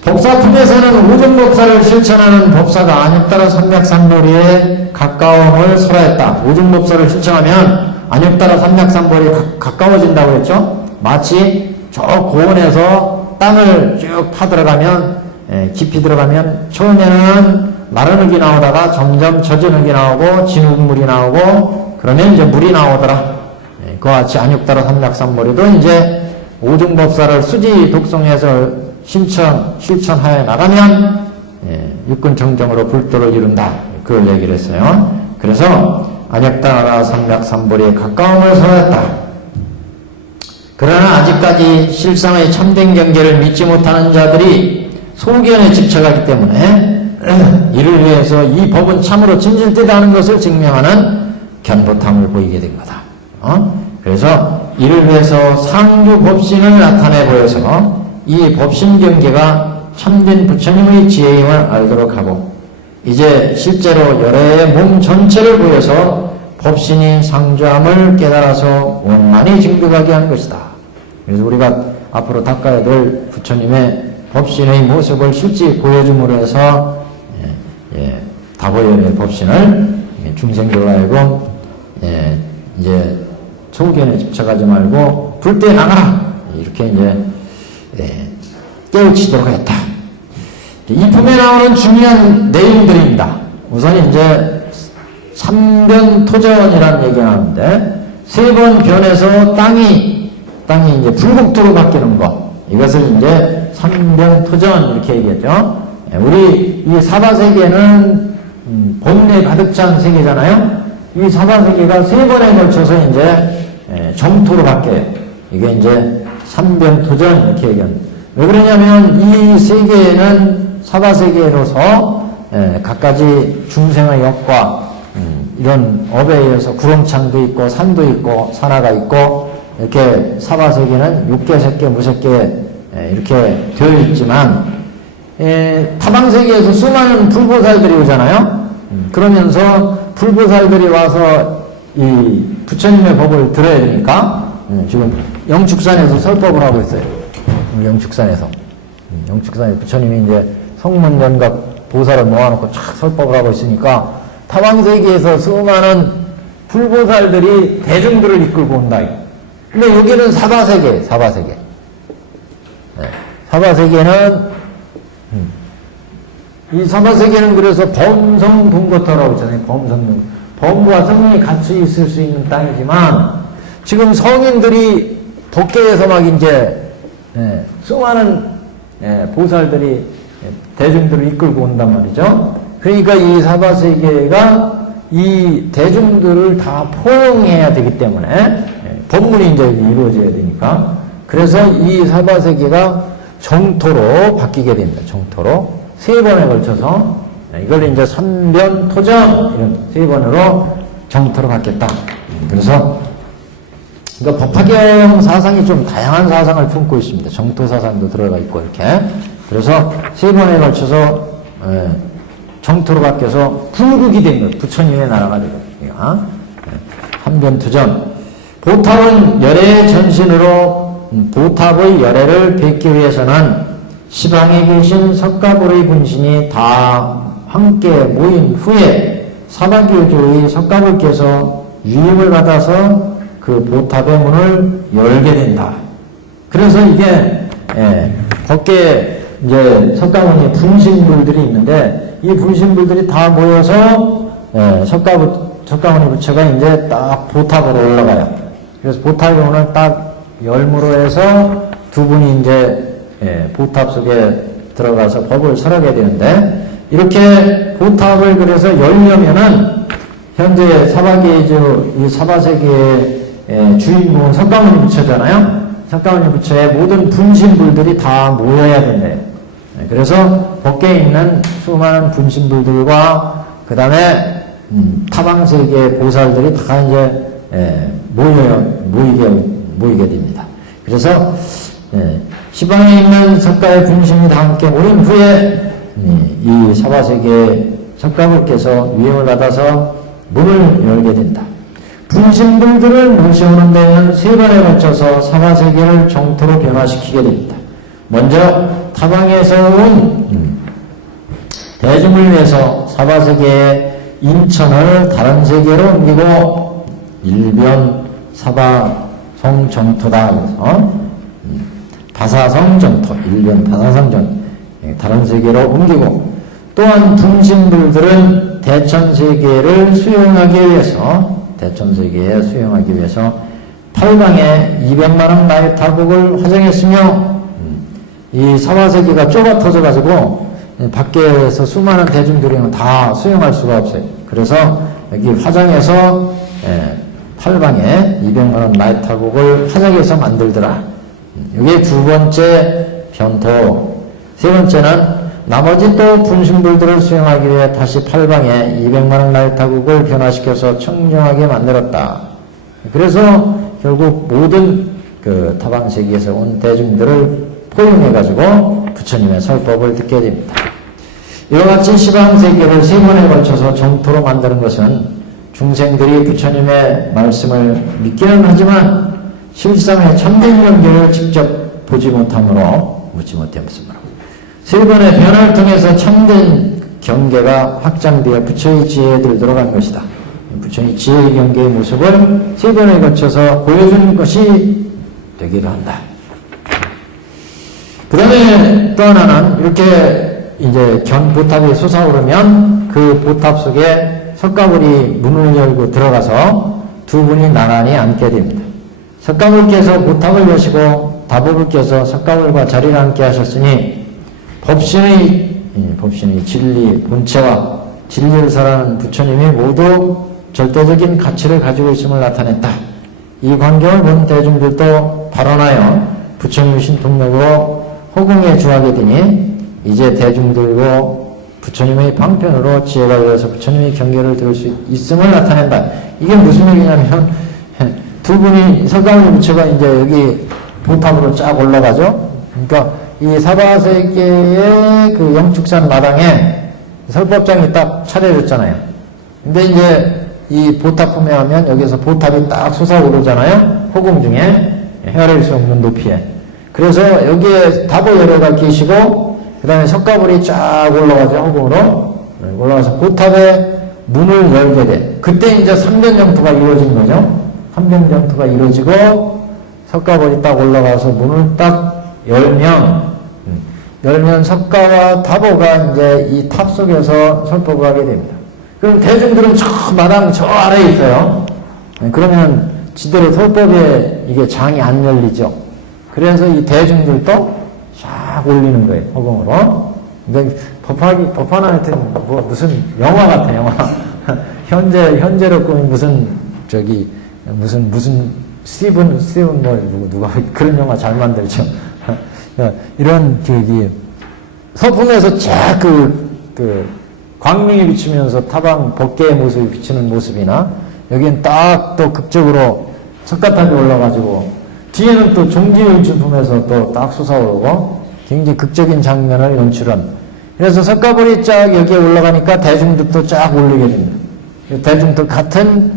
법사품에서는 오중법사를 실천하는 법사가 안역따라 삼맥삼보리에 가까움을 설하였다. 오중법사를 실천하면 안역따라 삼맥삼보리에 가까워진다고 했죠. 마치 저 고원에서 땅을 쭉 파들어가면 깊이 들어가면 처음에는 마른 흙이 나오다가 점점 젖은 흙이 나오고 진흙물이 나오고 그러면 이제 물이 나오더라. 그와 같이 안역따라 삼맥삼보리도 이제 오중법사를 수지 독송해서 실천하여 나가면 육군 정정으로 불도를 이룬다. 그걸 얘기를 했어요. 그래서 안역따라 삼맥삼보리에 가까움을 설했다. 그러나 아직까지 실상의 참된 경계를 믿지 못하는 자들이 소견에 집착하기 때문에 이를 위해서 이 법은 참으로 진실되다는 것을 증명하는 견보탐을 보이게 된 거다. 그래서 이를 위해서 상주 법신을 나타내 보여서 이 법신 경계가 참된 부처님의 지혜임을 알도록 하고 이제 실제로 열애의 몸 전체를 보여서 법신이 상주함을 깨달아서 원만히 증득하게 한 것이다. 그래서 우리가 앞으로 닦아야 될 부처님의 법신의 모습을 실제 보여줌으로 해서 다보열의 법신을 중생들로 하여금 이제 소견에 집착하지 말고 불때에 나가라 이렇게 이제 깨우치도록 했다. 이 품에 나오는 중요한 내용들입니다. 우선 이제 삼변토전이라는 얘기가 나오는데 세 번 변해서 땅이 이제 불국토로 바뀌는 것 이것을 이제 삼변토전 이렇게 얘기했죠. 우리 이 사바세계는 본래 가득 찬 세계잖아요. 이 사바세계가 세 번에 걸쳐서 이제 정토로 바뀌어요. 이게 이제 삼변토전 이렇게 얘기합니다. 왜 그러냐면 이 세계에는 사바세계로서 갖가지 중생의 역과 이런 업에 의해서 구렁창도 있고 산도 있고 산하가 있고 이렇게 사바세계는 육계, 색계, 무색계 이렇게 되어 있지만 타방세계에서 수많은 불보살들이 오잖아요. 그러면서 불보살들이 와서 이 부처님의 법을 들어야 되니까 지금 영축산에서 설법을 하고 있어요. 영축산에서. 영축산에 부처님이 이제 성문연각 보살을 모아놓고 쫙 설법을 하고 있으니까 타방세계에서 수많은 불보살들이 대중들을 이끌고 온다. 근데 여기는 사바세계, 사바세계. 사바세계는 이 사바세계는 그래서 범성분고터라고 있잖아요. 범과 성이 같이 있을 수 있는 땅이지만 지금 성인들이 법계에서 막 이제 수많은 보살들이 대중들을 이끌고 온단 말이죠. 그러니까 이 사바세계가 이 대중들을 다 포용해야 되기 때문에 법문이 이제 이루어져야 되니까 그래서 이 사바세계가 정토로 바뀌게 됩니다. 정토로. 3번에 걸쳐서 이걸 이제 삼변토정 이런 3번으로 정토로 바뀌었다. 그래서 그러니까 법화경 사상이 좀 다양한 사상을 품고 있습니다. 정토 사상도 들어가 있고 이렇게. 그래서 3번에 걸쳐서 정토로 바뀌어서 불국이 된 거예요. 부처님의 나라가 되거든요. 삼변토정. 보탑은 열애의 전신으로 보탑의 열애를 뵙기 위해서는 시방에 계신 석가모니 분신이 다 함께 모인 후에 사바교주의 석가모니께서 위임을 받아서 그 보탑의 문을 열게 된다. 그래서 이게 법계에 이제 석가모니 분신불들이 있는데 이 분신불들이 다 모여서 석가모니 부처가 이제 딱 보탑으로 올라가요. 그래서 보탑의 문을 딱 열므로 해서 두 분이 이제 보탑 속에 들어가서 법을 설하게 되는데 이렇게 보탑을 그래서 열려면은 현재 사바계주 이 사바세계의 주인공은 석가모니 부처잖아요. 석가모니 부처의 모든 분신불들이 다 모여야 된대요. 그래서 법계에 있는 수많은 분신불들과 그 다음에 타방세계 보살들이 다 이제 모이게 됩니다. 그래서 시방에 있는 석가의 분신이 다 함께 모인 후에 이 사바세계 석가불께서 위임을 받아서 문을 열게 된다. 분신불들을 모셔오는 데는 3번에 걸쳐서 사바세계를 정토로 변화시키게 됩니다. 먼저 타방에서 온 대중을 위해서 사바세계의 인천을 다른 세계로 옮기고 일변 사바성 정토다. 그래서 다사성 정토, 일변 다사성 정토, 다른 세계로 옮기고 또한 분신불들은 대천세계를 수용하기 위해서 팔방에 200만원 나의 타국을 화정했으며 이 사바세계가 좁아 터져가지고 밖에서 수많은 대중들이 다 수용할 수가 없어요. 그래서 여기 화정해서 팔방에 200만원 나의 타국을 화정해서 만들더라. 이게 2번째 변토. 3번째는 나머지 또 분신불들을 수용하기 위해 다시 팔방에 200만원 나의 타국을 변화시켜서 청정하게 만들었다. 그래서 결국 모든 그 타방세계에서 온 대중들을 포용해가지고 부처님의 설법을 듣게 됩니다. 이와 같이 시방세계를 3번에 걸쳐서 정토로 만드는 것은 중생들이 부처님의 말씀을 믿기는 하지만 실상의 참된 경계를 직접 보지 못함으로 묻지 못했으므로 3번의 변화를 통해서 참된 경계가 확장되어 부처의 지혜에 들도록 한 것이다. 부처의 지혜의 경계의 모습을 3번에 걸쳐서 보여주는 것이 되기도 한다. 그 다음에 또 하나는 이렇게 이제 보탑이 솟아오르면 그 보탑 속에 석가모니 문을 열고 들어가서 두 분이 나란히 앉게 됩니다. 석가모니께서 보탑을 여시고 다보불께서 석가모니과 자리를 앉게 하셨으니 법신의 진리, 본체와 진리를 설하는 부처님이 모두 절대적인 가치를 가지고 있음을 나타냈다. 이 광경을 본 대중들도 발언하여 부처님의 신통력으로 허공에 주하게 되니 이제 대중들고 부처님의 방편으로 지혜가 되어서 부처님의 경계를 들을 수 있음을 나타낸다. 이게 무슨 얘기냐면 두 분이 석가모니 부처가 이제 여기 보탑으로 쫙 올라가죠. 그러니까 이 사바세계의 그 영축산 마당에 설법장이 딱 차려졌잖아요. 근데 이제 이 보탑품에 하면 여기서 보탑이 딱 솟아오르잖아요. 호공 중에 헤아릴 수 없는 높이에. 그래서 여기에 답오열애가 계시고 그 다음에 석가불이 쫙 올라가죠. 호공으로 올라가서 보탑에 문을 열게 돼. 그때 이제 삼변정토가 이루어진 거죠. 삼변정토가 이루어지고 석가불이 딱 올라가서 문을 딱 열면 석가와 답오가 이제 이 탑 속에서 설법을 하게 됩니다. 그럼 대중들은 저 마당 저 아래에 있어요. 그러면 지대로 설법에 이게 장이 안 열리죠. 그래서 이 대중들도 쫙 올리는 거예요. 허공으로. 그러니까 법화는 하여튼 뭐 무슨 영화 같아, 영화. 현재로 꾸민 무슨 스티븐 뭐 누가 그런 영화 잘 만들죠. 이런 서품에서 쫙 광명이 비치면서 타방 법계의 모습이 비치는 모습이나 여기는 딱 또 극적으로 석가탑이 올라가지고 뒤에는 또 종지율주품에서 또 딱 솟아오르고 굉장히 극적인 장면을 연출한. 그래서 석가불이 쫙 여기에 올라가니까 대중들도 쫙 올리게 됩니다. 대중들 같은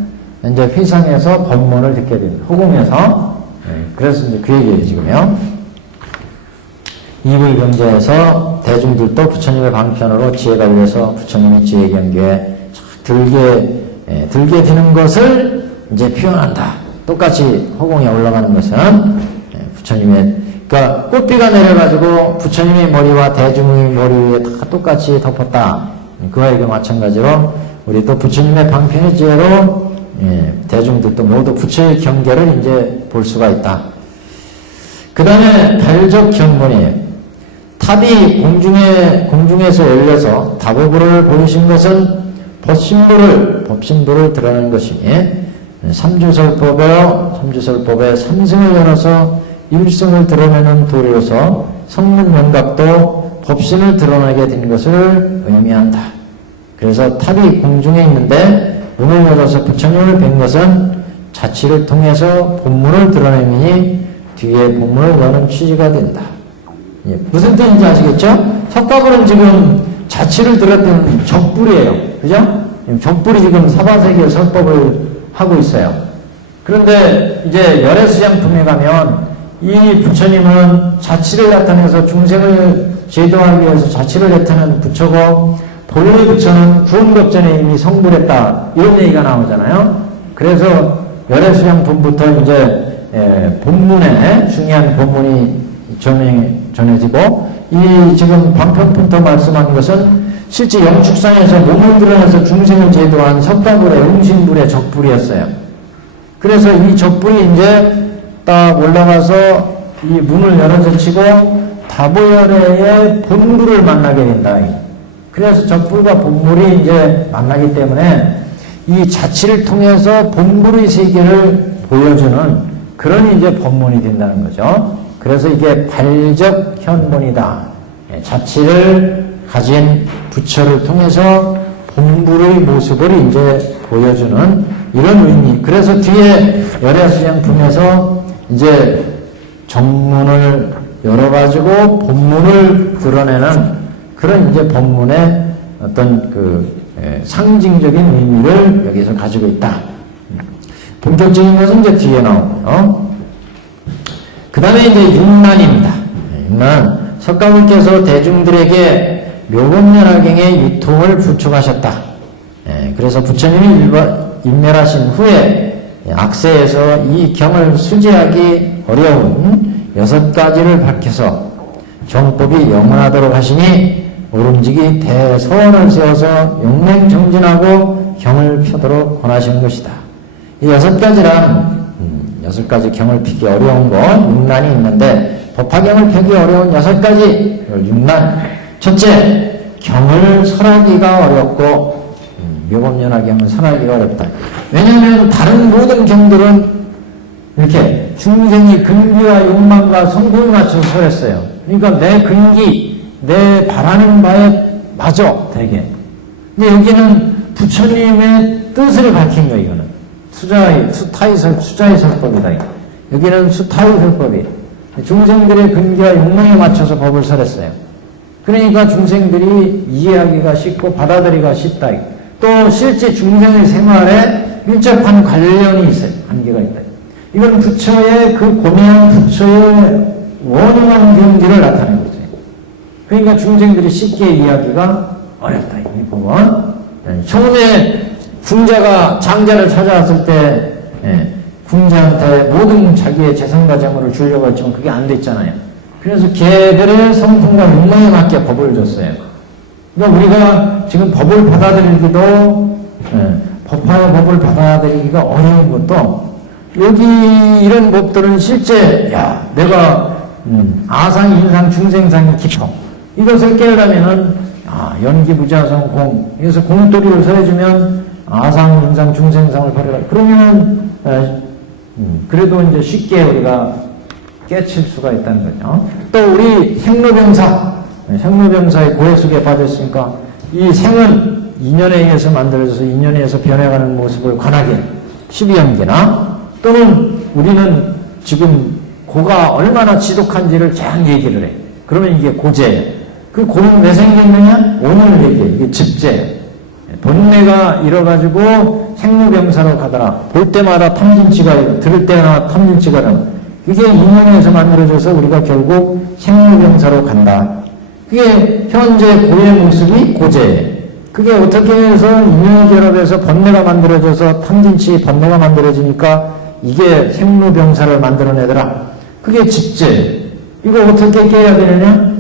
이제 회상에서 법문을 듣게 됩니다. 호공에서. 그래서 이제 그 얘기예요, 지금요. 이불 경제에서 대중들도 부처님의 방편으로 지혜가 올려서 부처님의 지혜 경계에 들게 되는 것을 이제 표현한다. 똑같이 호공에 올라가는 것은 부처님의, 그러니까 꽃비가 내려가지고 부처님의 머리와 대중의 머리 위에 다 똑같이 덮었다. 그와 이거 마찬가지로 우리 또 부처님의 방편의 지혜로 대중들도 모두 부처의 경계를 이제 볼 수가 있다. 그 다음에 발적 견문이에요. 탑이 공중에서 열려서 답오불을 보이신 것은 법신부를 드러낸 것이니 삼주설법의 삼승을 열어서 일승을 드러내는 도리로서 성문명각도 법신을 드러내게 된 것을 의미한다. 그래서 탑이 공중에 있는데 문을 열어서 부처님을 뵌 것은 자치를 통해서 본문을 드러내니 뒤에 본문을 여는 취지가 된다. 무슨 뜻인지 아시겠죠? 석가불은 지금 자치를 들었던 적불이에요. 그죠? 적불이 지금 사바세계 설법을 하고 있어요. 그런데 이제 열애수양품에 가면 이 부처님은 자치를 나타내서 중생을 제도하기 위해서 자치를 나타내는 부처고 본래 부처는 구원급전에 이미 성불했다. 이런 얘기가 나오잖아요. 그래서 열애수양품부터 이제 본문에 중요한 본문이 전해지고 이 지금 방편부터 말씀한 것은 실제 영축상에서 몸을 드러내서 중생을 제도한 석가불의 응신불의 적불이었어요. 그래서 이 적불이 이제 딱 올라가서 이 문을 열어젖히고 다보열애의 본불을 만나게 된다. 그래서 적불과 본불이 이제 만나기 때문에 이 자치를 통해서 본불의 세계를 보여주는 그런 이제 법문이 된다는 거죠. 그래서 이게 발적 현본이다. 자치를 가진 부처를 통해서 본불의 모습을 이제 보여주는 이런 의미. 그래서 뒤에 열애수양품에서 이제 정문을 열어가지고 본문을 드러내는 그런 이제 법문의 어떤 상징적인 의미를 여기서 가지고 있다. 본격적인 것은 이제 뒤에 나오고요. 그 다음에 이제 육난입니다. 육난. 석가모니께서 대중들에게 묘법연화경의 유통을 부축하셨다. 그래서 부처님이 인멸하신 후에 악세에서 이 경을 수제하기 어려운 6가지를 밝혀서 정법이 영원하도록 하시니 오름지기 대서원을 세워서 용맹정진하고 경을 펴도록 권하신 것이다. 이 6가지란 6가지 경을 피기 어려운 거 6난이 있는데 법화경을 펴기 어려운 6가지 6난. 첫째, 경을 설하기가 어렵고 묘법연화경을 설하기가 어렵다. 왜냐하면 다른 모든 경들은 이렇게 중생이 근기와 욕망과 성공을 맞춰서 설했어요. 그러니까 내 근기, 내 바라는 바에 맞아, 되게. 근데 여기는 부처님의 뜻을 밝힌 거예요, 이거는. 수자의 설법이다. 여기는 수타의 설법이. 중생들의 근기와 욕망에 맞춰서 법을 설했어요. 그러니까 중생들이 이해하기가 쉽고 받아들이기가 쉽다. 또 실제 중생의 생활에 밀접한 관련이 있어요. 관계가 있다. 이건 부처의 그 고명한 부처의 원흉한 경지를 나타내는 거죠. 그러니까 중생들이 쉽게 이해하기가 어렵다. 이 부분. 처음에 궁자가 장자를 찾아왔을 때 궁자한테 모든 자기의 재산과 재물을 주려고 했지만 그게 안 됐잖아요. 그래서 걔들의 성품과 욕망에 맞게 법을 줬어요. 그러니까 우리가 지금 법을 받아들이기도 법화의 법을 받아들이기가 어려운 것도 여기 이런 법들은 실제 내가 아상, 인상, 중생상이 깊어. 이것을 깨우려면은 연기부자성 공. 그래서 공돌이를 서해주면 아상, 인상, 중생상을 버려라. 그러면 그래도 이제 쉽게 우리가 깨칠 수가 있다는 거죠. 또 우리 생로병사의 고해 속에 빠졌으니까 이 생은 인연에 의해서 만들어져서 인연에 의해서 변해가는 모습을 관하게 12연계나 또는 우리는 지금 고가 얼마나 지독한지를 잘 얘기를 해. 그러면 이게 고제예요. 그 고는 왜 생겼느냐? 오늘 얘기해. 이게 집제예요. 본래가 이뤄가지고 생로병사로 가더라. 볼 때마다 탐진치가, 들을 때마다 탐진치가 그게 인연에서 만들어져서 우리가 결국 생로병사로 간다. 그게 현재 고의 모습이 고제예요. 그게 어떻게 해서 인연이 결합해서 번뇌가 만들어져서 탐진치 번뇌가 만들어지니까 이게 생로병사를 만들어내더라. 그게 집제. 이거 어떻게 깨야 되느냐?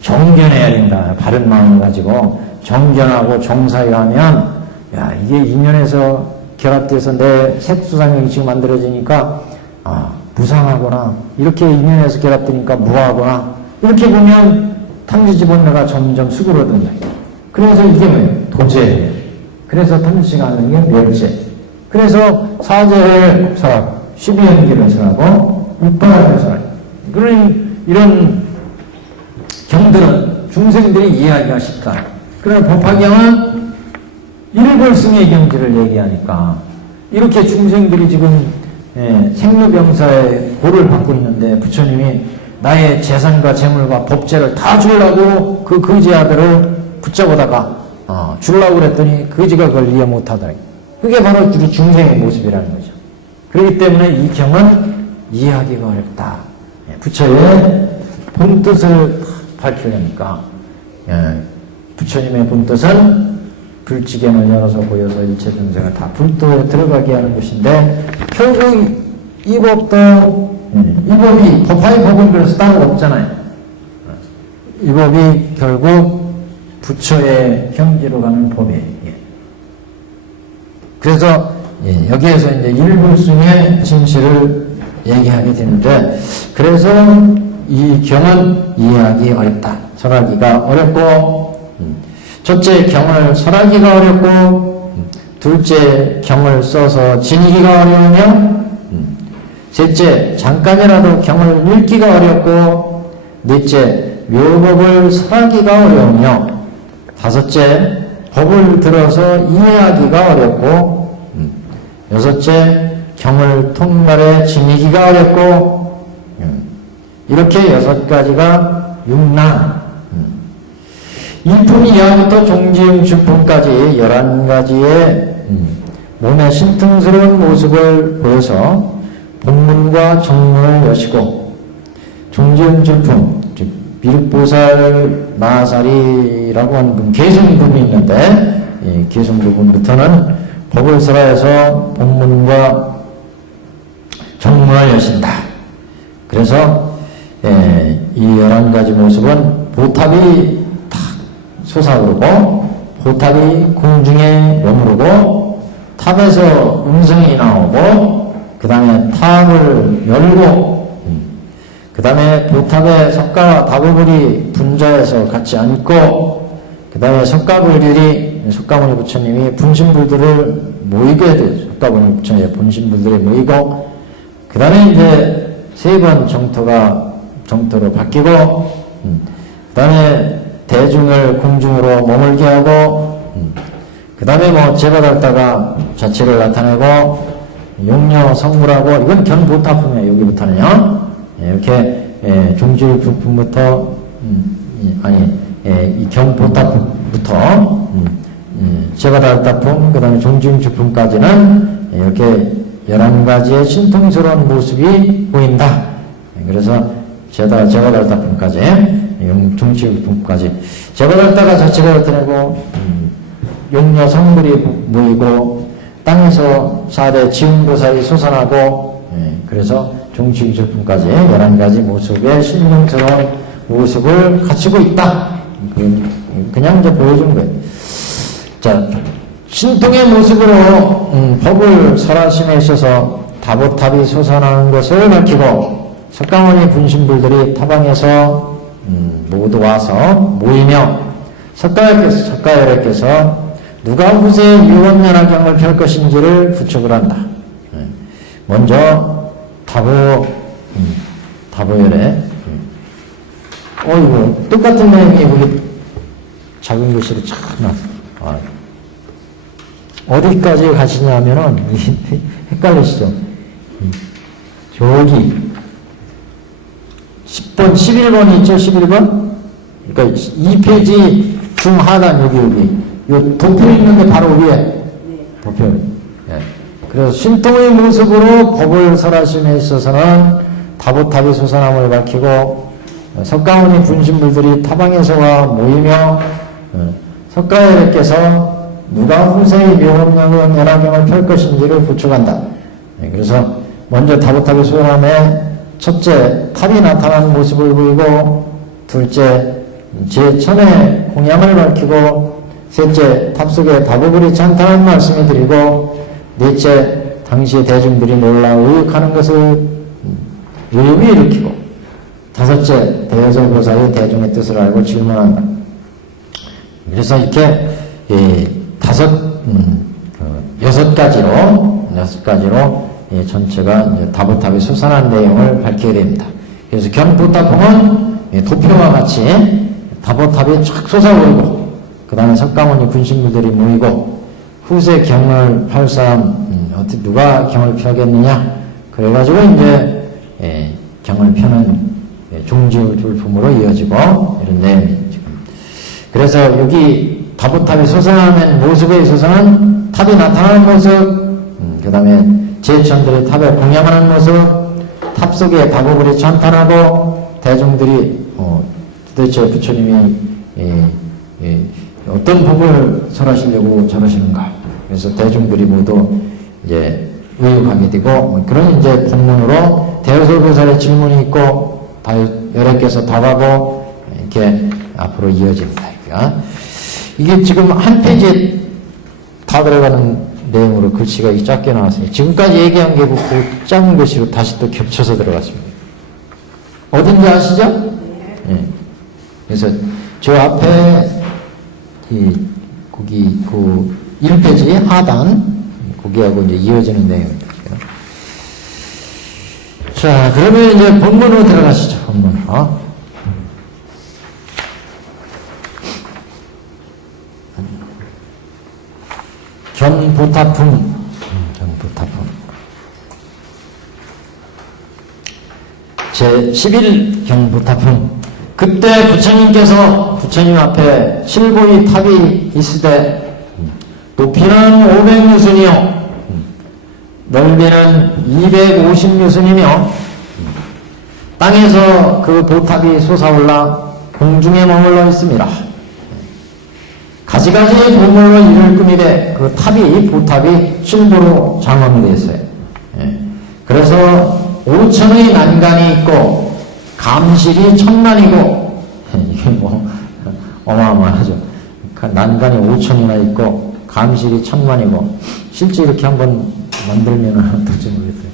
정견해야 된다. 바른 마음을 가지고 정견하고 정사유하면 이게 인연에서 결합돼서 내 색수상이 지금 만들어지니까 무상하구나. 이렇게 인연에서 결합되니까 무하구나. 이렇게 보면 탐지지 번뇌가 점점 수그러든다. 그래서 이게 뭐예요? 도제예요. 그래서 탐지가 하는 게 멸제. 그래서 사제를 설하고 12연기를 설하고 육바를 설하고 이런 경들은 중생들이 이해하기가 쉽다. 그러나 법화경은 일벌승의 경지를 얘기하니까 이렇게 중생들이 지금 생로병사의 고를 받고 있는데 부처님이 나의 재산과 재물과 법제를 다 주려고 그 거지 아들을 붙잡아다가 주려고 그랬더니 거지가 그걸 이해 못하더라. 그게 바로 우리 중생의 모습이라는 거죠. 그렇기 때문에 이 경은 이해하기가 어렵다. 부처의 본뜻을 밝히려니까 부처님의 본뜻은 불지견을 열어서 보여서 일체 중생을 다 불도에 들어가게 하는 것인데 결국 이 법도 이 법이 법화의 법은 그래서 따로 없잖아요. 이 법이 결국 부처의 경지로 가는 법이에요. 그래서 여기에서 이제 일불승의 진실을 얘기하게 되는데 그래서 이 경은 이해하기 어렵다. 설하기가 어렵고 첫째 경을 설하기가 어렵고 둘째 경을 써서 지니기가 어려우며 셋째 잠깐이라도 경을 읽기가 어렵고 넷째 묘법을 설하기가 어려우며 다섯째 법을 들어서 이해하기가 어렵고 여섯째 경을 통달해 지니기가 어렵고 이렇게 6가지가 육난 일품 이하부터 종지용 주품까지 11가지의 몸의 신통스러운 모습을 보여서 본문과 정문을 여시고 종지용 주품 즉 비륵보살 마살이라고 하는 분 계승분이 있는데 이 계승부분부터는 법을 설하여서 본문과 정문을 여신다. 그래서 이 11가지 모습은 보탑이 탁 솟아오르고 보탑이 공중에 머무르고 탑에서 음성이 나오고 그 다음에 탑을 열고 그 다음에 보탑에 석가와 다보불이 분자해서 같이 앉고 그 다음에 석가불들이 석가모니 부처님이 분신불들을 모이게 돼. 석가모니 부처님의 분신불들을 모이고 그 다음에 이제 3번 정토로 바뀌고 그 다음에 대중을 공중으로 머물게 하고 그 다음에 뭐 제바닥다가 자체를 나타내고 용녀 성물하고 이건 견보타품이에요. 여기부터는요. 이렇게 종지율 부품부터 이 경보탑부터 제거달타품, 그 다음에 종지율 이렇게 11가지의 신통스러운 모습이 보인다. 그래서 제거달타품까지, 종지율 부품까지. 제거달타가 자체가 나타나고, 용녀 성물이 모이고, 땅에서 4대 지운보살이 솟아나고, 그래서 종지율 부품까지 11가지 모습의 신통스러운 모습을 갖추고 있다. 그냥 이제 보여준 거예요. 자, 신통의 모습으로 법을 설하심에 있어서 다보탑이 솟아나는 것을 밝히고 석가모니 분신불들이 타방에서 모두 와서 모이며 석가열애께서 누가 후세의 유언연화경을 펼 것인지를 부축을 한다. 먼저 다보열애. 이거 똑같은 내용이 여기 작은 글씨로 참 나왔어요. 어디까지 가시냐면은 헷갈리시죠? 저기 10번, 11번 있죠? 11번? 그러니까 2페이지 중하단 여기 요 도표 있는데 바로 위에 도표. 그래서 신통의 모습으로 법을 설하심에 있어서는 다보탑이 솟아남을 밝히고 석가모니 분신불들이 타방에서 와 모이며 석가열애께서 누가 후세의 묘험령의 연화경을 펼 것인지를 부축한다. 그래서 먼저 다보탑의 솟아남에 첫째 탑이 나타나는 모습을 보이고, 둘째 제 천의 공양을 밝히고, 셋째 탑 속에 다보불이 찬탄한 말씀을 드리고, 넷째 당시 대중들이 놀라 의욕하는 것을 의욕을 일으키고, 다섯째 대여설보살이 대중의 뜻을 알고 질문한다. 그래서 이렇게 여섯 가지로 전체가 이제 다보탑이 솟아난 내용을 밝히게 됩니다. 그래서 경보탑은 도표와 같이 다보탑이 쫙 솟아오르고, 그 다음에 석가모니 군신부들이 모이고, 후세 경을 펼 사람, 누가 경을 펴겠느냐? 그래가지고 이제 경을 펴는 종지율품으로 이어지고, 이런 내용이 지금. 그래서 여기 다보탑이 솟아나는 모습에 있어서는 탑이 나타나는 모습, 그 다음에 제천들이 탑에 공양하는 모습, 탑 속에 다보불이 찬탄하고, 대중들이 도대체 부처님이 어떤 법을 설하시려고 저러시는가. 그래서 대중들이 모두 이제 의혹하게 되고, 그런 이제 본문으로 대여설보살의 질문이 있고, 열애께서 답하고, 이렇게 앞으로 이어집니다. 이게 지금 한 페이지에 다 들어가는 내용으로 글씨가 작게 나왔어요. 지금까지 얘기한 게 그 작은 글씨로 다시 또 겹쳐서 들어갔습니다. 어딘지 아시죠? 네. 그래서 저 앞에 거기 그 1페이지 하단 거기하고 이제 이어지는 내용입니다. 자, 그러면 이제 본문으로 들어가시죠. 본문으로. 경보탑품. 제11 경보탑품. 그때 부처님 앞에 실보이 탑이 있으되 높이는 500유순이요 넓이는 250유순이며 땅에서 그 보탑이 솟아올라 공중에 머물러 있습니다. 가지가지 보물로 이를 꾸미되 그 보탑이 실보로 장엄이 되어 있어요. 그래서 5천의 난간이 있고 감실이 1000난이고 이게 뭐 어마어마하죠. 난간이 5천이나 있고 감실이 1000만이고 실제 이렇게 한번 만들면 어떨지 모르겠어요.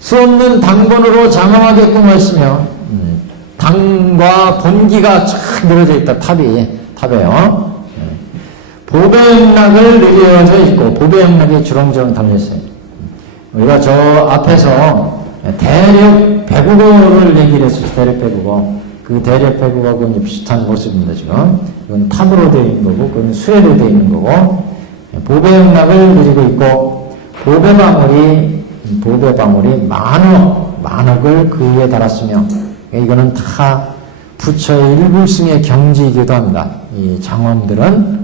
수없는 당본으로 장엄하게 꾸며있으며 당과 본기가 쫙 늘어져 있다. 탑에요. 보배영락을 내려져 있고 보배영락이 주렁주렁 달려있어요. 우리가 저 앞에서 대력 배구거를 얘기를 했었죠. 대력 배구거. 그 대력 배구거하고 비슷한 모습입니다. 지금 이건 탑으로 되어 있는 거고 그건 수레로 되어 있는 거고 보배영락을 누리고 있고 보배방울이 만억을 그 위에 달았으며 이거는 다 부처의 일불승의 경지이기도 합니다. 이 장엄들은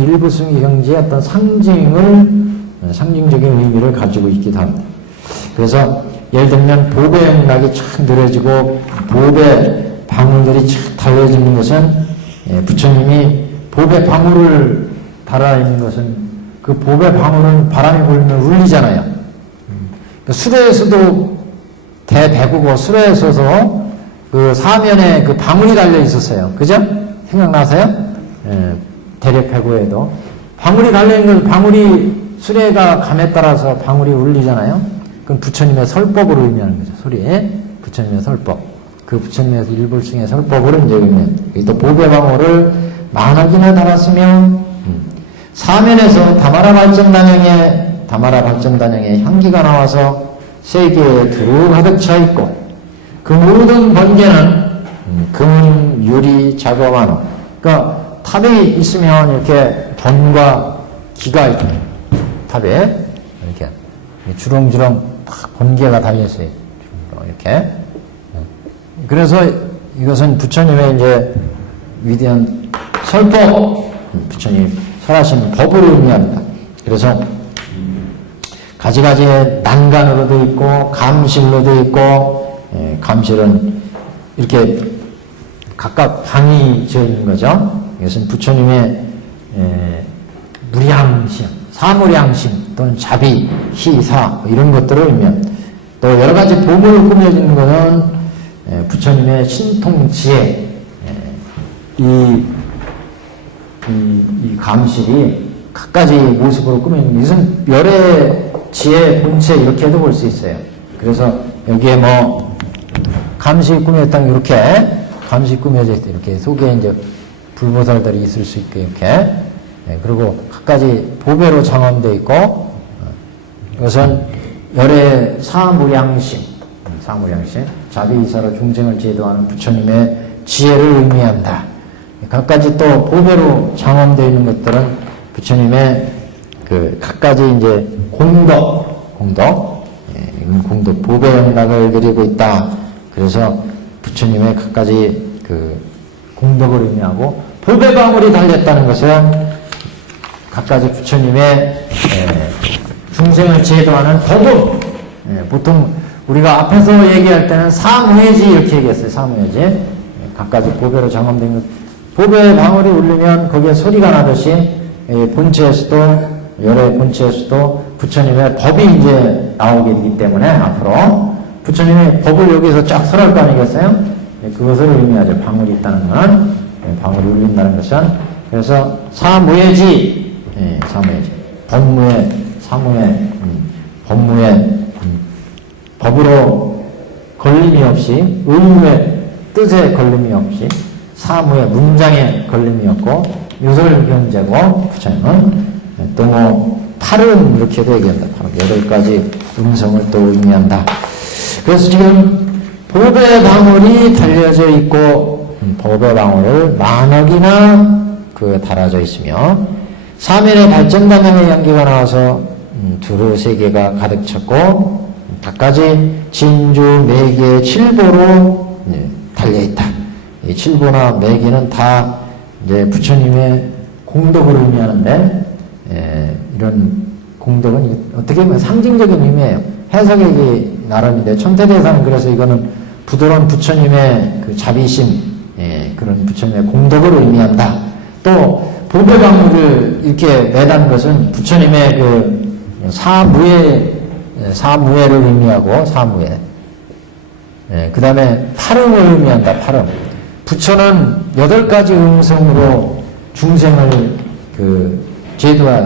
일불승의 경지의 어떤 상징적인 의미를 가지고 있기도 합니다. 그래서 예를 들면 보배 영락이 쫙 늘어지고 보배 방울들이 쫙 달려지는 것은 부처님이 보배 방울을 달아있는 것은 그 보배 방울은 바람이 불면 울리잖아요. 수레에서도 대배구고 수레에서도 그 사면에 그 방울이 달려 있었어요. 그죠? 생각나세요? 대력배구에도 방울이 달려 있는 건 방울이 수레가 감에 따라서 방울이 울리잖아요. 그건 부처님의 설법으로 의미하는 거죠. 소리에 부처님의 설법. 그 부처님의 일불승의 설법으로 이제 의미하는. 또 보배방울을 만억이나 달았으며 사면에서 다마라 발전단형의 향기가 나와서 세계에 두루 가득 차 있고 그 모든 번개는 금, 유리, 자거만호. 그러니까 탑이 있으면 이렇게 번과 기가 있고 탑에 이렇게 주렁주렁 번개가 달려있어요. 이렇게. 그래서 이것은 부처님의 이제 위대한 설법, 부처님 설하신 법을 의미합니다. 그래서 가지가지의 난간으로도 있고 감실로도 있고, 감실은 이렇게 각각 방이 지어 있는 거죠. 이것은 부처님의 무량심, 사무량심 또는 자비, 희사 이런 것들을 의미합니다. 또 여러 가지 보물을 꾸며주는 것은 부처님의 신통지혜, 이 감실이 각가지 모습으로 꾸며있는 것은 열의 지혜, 본체 이렇게도 볼 수 있어요. 그래서 여기에 뭐 감실 꾸몄다 이렇게 감실 꾸며져 있다 이렇게 속에 이제 불보살들이 있을 수 있게 이렇게 그리고 각가지 보배로 장엄되어 있고 이것은 열의 사무량심, 자비이사로 중생을 제도하는 부처님의 지혜를 의미한다. 각가지 또 보배로 장엄되어 있는 것들은 부처님의 그 각가지 이제 공덕, 보배 영락을 드리고 있다. 그래서 부처님의 각가지 그 공덕을 의미하고 보배 방울이 달렸다는 것은 각가지 부처님의 중생을 제도하는 법음. 보통 우리가 앞에서 얘기할 때는 사무예지 이렇게 얘기했어요. 사무예지. 각가지 보배로 장엄된 것. 보배 방울이 울리면 거기에 소리가 나듯이 본체에서도 열의 본체에서도 부처님의 법이 이제 나오게 되기 때문에 앞으로 부처님의 법을 여기서 쫙 설할 거 아니겠어요? 그것을 의미하죠. 방울이 있다는 것은 방울이 울린다는 것은 그래서 사무예지, 사무예지 법무에 사무에 법무에 법으로 걸림이 없이 의무의 뜻에 걸림이 없이 사무의 문장에 걸림이 없고 유설변제고 부처님은 또 뭐 팔은 이렇게도 얘기한다. 8가지 음성을 또 의미한다. 그래서 지금 보배 방울이 달려져 있고 보배 방울을 만억이나 그 달아져 있으며 사면의 발전단형의 향기가 나와서 두루 세계가 가득 찼고 각가지 진주, 매개, 칠보로 달려있다. 이 칠보나 매개는 다 이제 부처님의 공덕을 의미하는데 이런 공덕은 어떻게 보면 상징적인 의미예요. 해석이 나름인데 천태대사는 그래서 이거는 부드러운 부처님의 그 자비심, 그런 부처님의 공덕을 의미한다. 또 보배방울을 이렇게 매단 것은 부처님의 그 사무예를 의미하고 사무예. 그 다음에 팔음을 의미한다. 팔음. 부처는 8가지 음성으로 중생을 그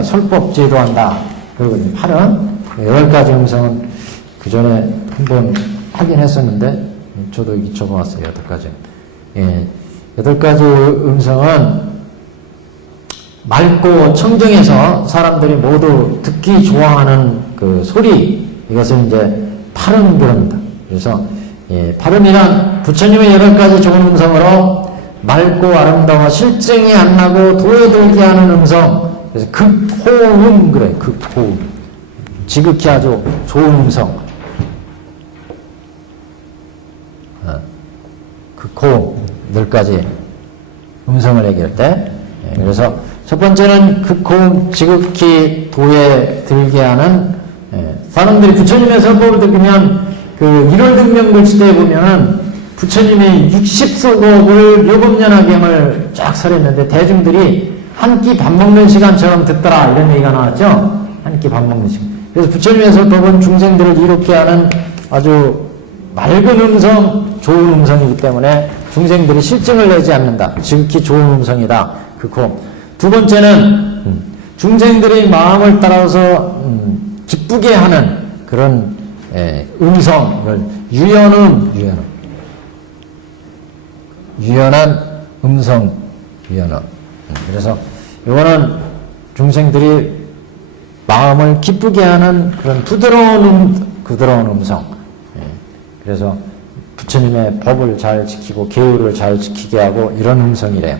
설법 제도한다. 그리고 팔음. 8가지 음성은 그 전에 한번 하긴 했었는데 저도 여기 적어왔어요. 8가지. 8가지 음성은 맑고 청정해서 사람들이 모두 듣기 좋아하는 그 소리, 이것을 이제 팔음부릅니다. 그래서 팔음이란 부처님의 8가지 좋은 음성으로 맑고 아름다워 실증이 안 나고 도에들게 하는 음성. 그래서 극호음 그래. 극호음. 지극히 아주 좋은 음성. 극호음들까지 음성을 얘기할 때, 그래서 첫 번째는 극호음 지극히 도에 들게 하는, 사람들이 부처님의 설법을 듣으면 그 1월 등명글시대에 보면은 부처님의 60소곡을 요법연화경을 쫙 설했는데 대중들이 한 끼 밥 먹는 시간처럼 듣더라 이런 얘기가 나왔죠. 한 끼 밥 먹는 시간. 그래서 부처님의 설법은 중생들을 이롭게 하는 아주 맑은 음성, 좋은 음성이기 때문에 중생들이 실증을 내지 않는다. 지극히 좋은 음성이다. 극호음. 두 번째는 중생들의 마음을 따라서 기쁘게 하는 그런 음성을 유연한 음성, 유연음. 그래서 이거는 중생들이 마음을 기쁘게 하는 그런 부드러운 음성. 그래서 부처님의 법을 잘 지키고 계율을 잘 지키게 하고 이런 음성이래요.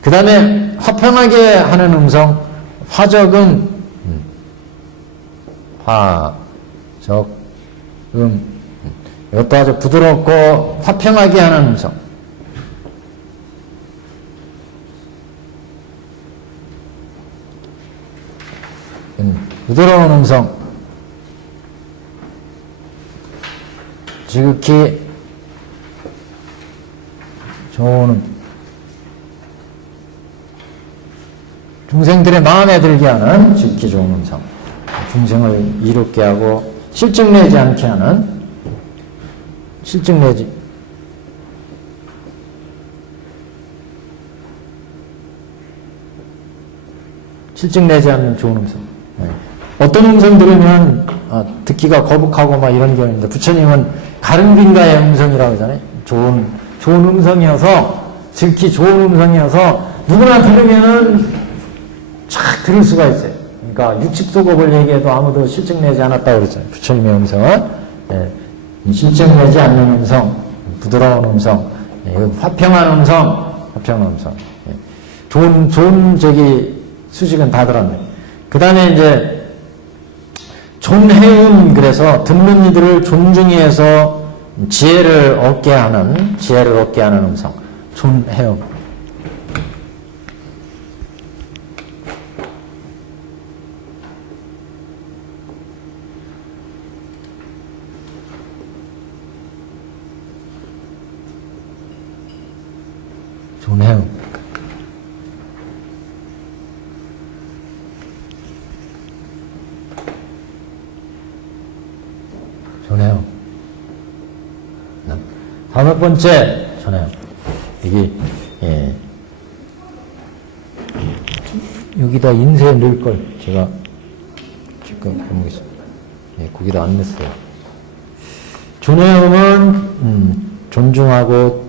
그 다음에 화평하게 하는 음성, 화적음, 이것도 아주 부드럽고 화평하게 하는 음성. 부드러운 음성, 지극히 좋은 중생들의 마음에 들게 하는 지극히 좋은 음성, 중생을 이롭게 하고 실증내지 않게 하는, 실증내지 않는 좋은 음성. 어떤 음성 들으면 듣기가 거북하고 막 이런 경우인데 부처님은 가른빈가의 음성이라고 하잖아요. 좋은 음성이어서, 지극히 좋은 음성이어서 누구나 들으면은 쫙 들을 수가 있어요. 그러니까 60소곡을 얘기해도 아무도 실증내지 않았다고 그랬잖아요. 부처님의 음성은 실증내지 않는 음성, 부드러운 음성, 화평한 음성. 좋은 수식은 다 들었네. 그 다음에 이제 존해음, 그래서 듣는 이들을 존중히 해서 지혜를 얻게 하는 음성. 존해음. 존해음. 전해요. 다섯 번째, 전해요. 이게, 여기다 인쇄 넣을 걸 제가 지금 해보겠습니다. 거기다 안 넣었어요. 존해음은, 존중하고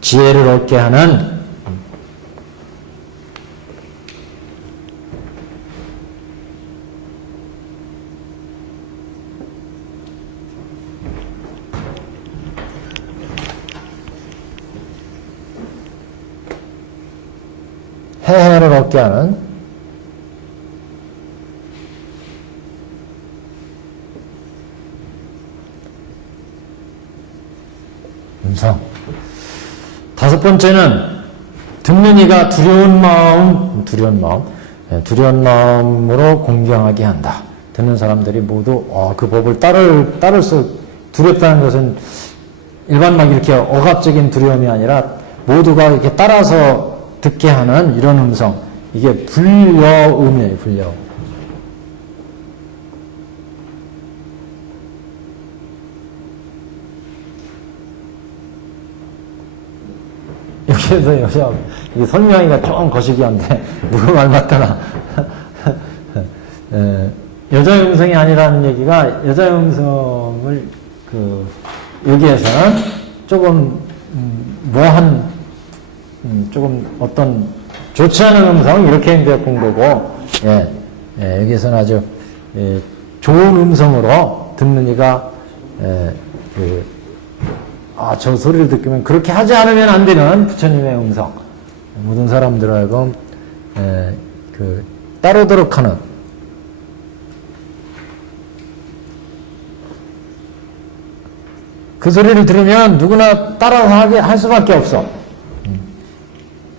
지혜를 얻게 하는 해해를 얻게 하는 음성. 다섯 번째는 듣는 이가 두려운 마음으로 공경하게 한다. 듣는 사람들이 모두 그 법을 따를 수 두렵다는 것은 일반 막 이렇게 억압적인 두려움이 아니라 모두가 이렇게 따라서 듣게 하는 이런 음성. 이게 불여음이에요, 불여음. 여기에서 이게 설명하기가 좀 거시기한데 누가 말 맞더나. 여자의 음성이 아니라는 얘기가 여자의 음성을 여기에서는 조금 조금 어떤 좋지 않은 음성 이렇게 이제 본 거고, 여기에서는 아주 좋은 음성으로 듣는 이가 저 소리를 듣기면 그렇게 하지 않으면 안 되는 부처님의 음성. 모든 사람들 하여금 따르도록 하는 그 소리를 들으면 누구나 따라서 하게 할 수밖에 없어.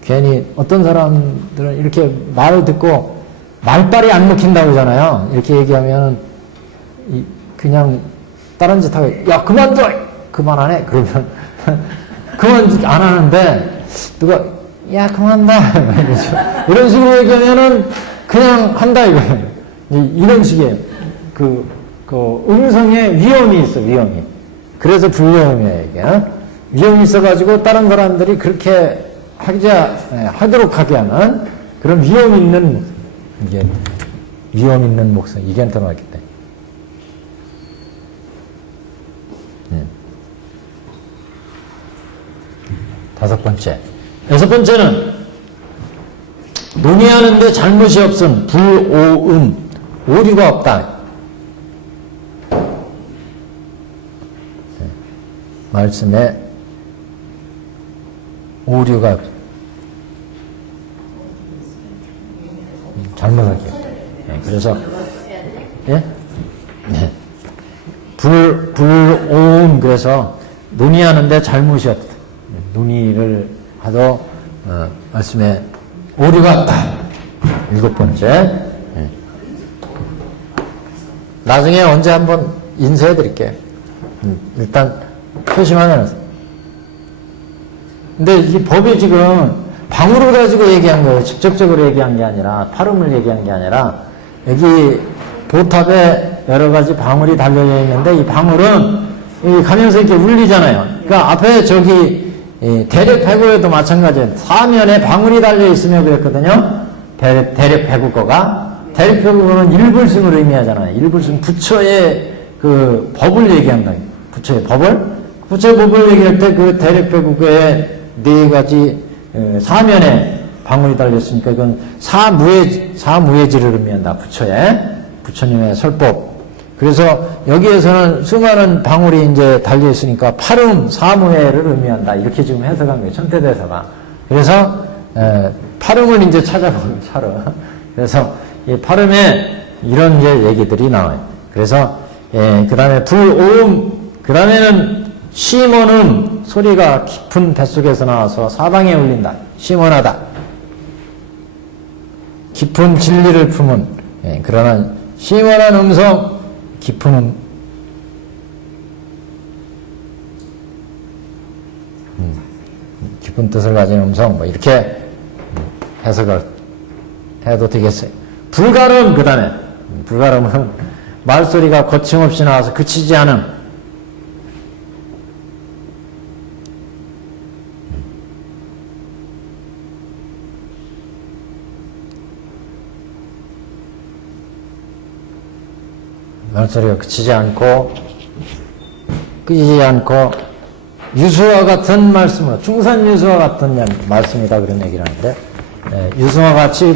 괜히 어떤 사람들은 이렇게 말을 듣고 말빨이 안 먹힌다고 하잖아요. 이렇게 얘기하면 그냥 다른 짓 하고 야 그만둬! 그만 안 해? 그러면 그만 안 하는데 누가 야 그만다! 이런 식으로 얘기하면은 그냥 한다 이거예요. 이런 식이에요. 그 음성에 위험이 있어, 위험이. 그래서 불려음이에요, 이게. 위험이 있어가지고 다른 사람들이 그렇게 하도록 하게 하는 그런 위험 있는 목소리. 이게 위험 있는 목소리. 이게 들어갔기 때문에. 다섯 번째. 여섯 번째는 논의하는데 잘못이 없음, 불오음, 오류가 없다. 말씀에 오류가 잘못하게. 그래서 예? 네. 불오음 그래서 논의하는데 잘못이 없다. 논의를 하도 말씀에 오류가 없다. 일곱 번째. 나중에 언제 한번 인쇄해 드릴게요. 일단 표시만 해놨어요. 근데 이 법이 지금 방으로 가지고 얘기한 거예요. 직접적으로 얘기한 게 아니라 발음을 얘기한 게 아니라 여기 보탑에 여러 가지 방울이 달려져 있는데 이 방울은 가면서 이렇게 울리잖아요. 그러니까 앞에 저기 대륙105에도 마찬가지예요. 사면에 방울이 달려 있으며 그랬거든요. 대륙105거가 대륙105는 일불승을 의미하잖아요. 일불승 부처의 그 법을 얘기한다. 부처의 법을 부처의 법을 얘기할 때 그 대륙105에 네 가지 사면에 방울이 달렸으니까 이건 사무예지를 의미한다. 부처님의 설법. 그래서 여기에서는 수많은 방울이 이제 달려있으니까 팔음 사무예를 의미한다. 이렇게 지금 해석한 거예요. 천태대사가. 그래서 팔음을 이제 찾아보는 차로. 그래서 이 팔음에 이런 이제 얘기들이 나와요. 그래서 그 다음에 불오음, 그 다음에는 심원음, 소리가 깊은 뱃속에서 나와서 사방에 울린다. 심원하다. 깊은 진리를 품은 그러나 심원한 음성, 깊은 깊은 뜻을 가진 음성, 뭐 이렇게 해석을 해도 되겠어요. 불가름, 그 다음에 불가름은 말소리가 거침없이 나와서 그치지 않음. 말소리가 그치지 않고 끄지 않고 유수와 같은 말씀으로 충산 유수와 같은 말씀이다 그런 얘기를 하는데 유수와 같이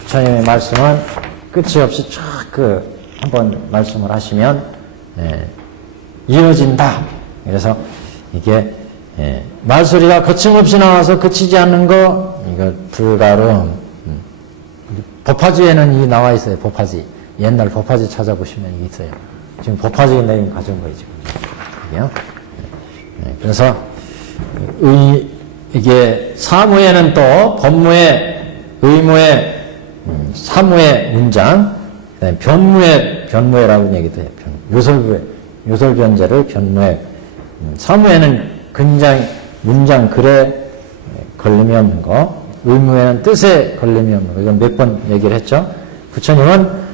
부처님의 말씀은 끝이 없이 쫙 한번 말씀을 하시면 이어진다. 그래서 이게 말소리가 거침없이 나와서 그치지 않는 거 이거 불가름. 법화지에는 이 나와 있어요. 법화지. 옛날 법화지 찾아보시면 이게 있어요. 지금 법화지 내용 가져온 거예요, 지금. 이게요. 그래서, 이게 사무에는 또 법무에, 의무에, 사무에 문장, 변무에라고 얘기도 해요. 요설변제를 변무에. 사무에는 문장 글에 걸림이 없는 거, 의무에는 뜻에 걸림이 없는 거. 이건 몇 번 얘기를 했죠. 부처님은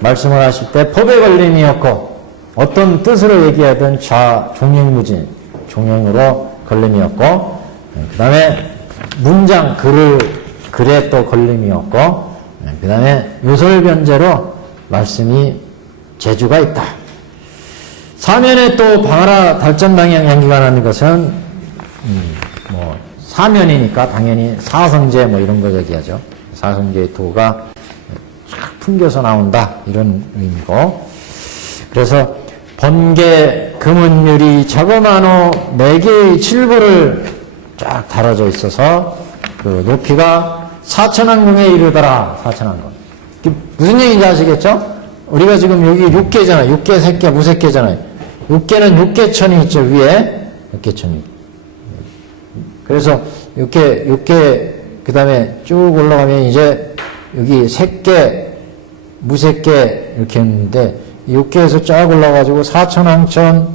말씀을 하실 때 법에 걸림이 없고 어떤 뜻으로 얘기하든 종횡무진, 종횡으로 걸림이 없고 그 다음에 문장, 글에 또 걸림이 없고 그 다음에 요설변제로 말씀이 재주가 있다. 사면에 또 방하라 달전방향 양기가 나는 것은 뭐 사면이니까 당연히 사성제 뭐 이런 거 얘기하죠. 사성제의 도가 풍겨서 나온다 이런 의미고 그래서 번개 금은유리 저거만호 4개의 칠보를 쫙 달아져 있어서 그 높이가 4천왕궁에 이르더라. 4천왕궁 무슨 얘기인지 아시겠죠? 우리가 지금 여기 6개잖아요. 6개, 3개, 무색개잖아요. 육계는 육계천이 있죠, 위에. 육계천이. 그래서 육계, 그 다음에 쭉 올라가면 이제 여기 색계, 무색계 이렇게 했는데, 육계에서 쫙 올라가지고 사천, 항천,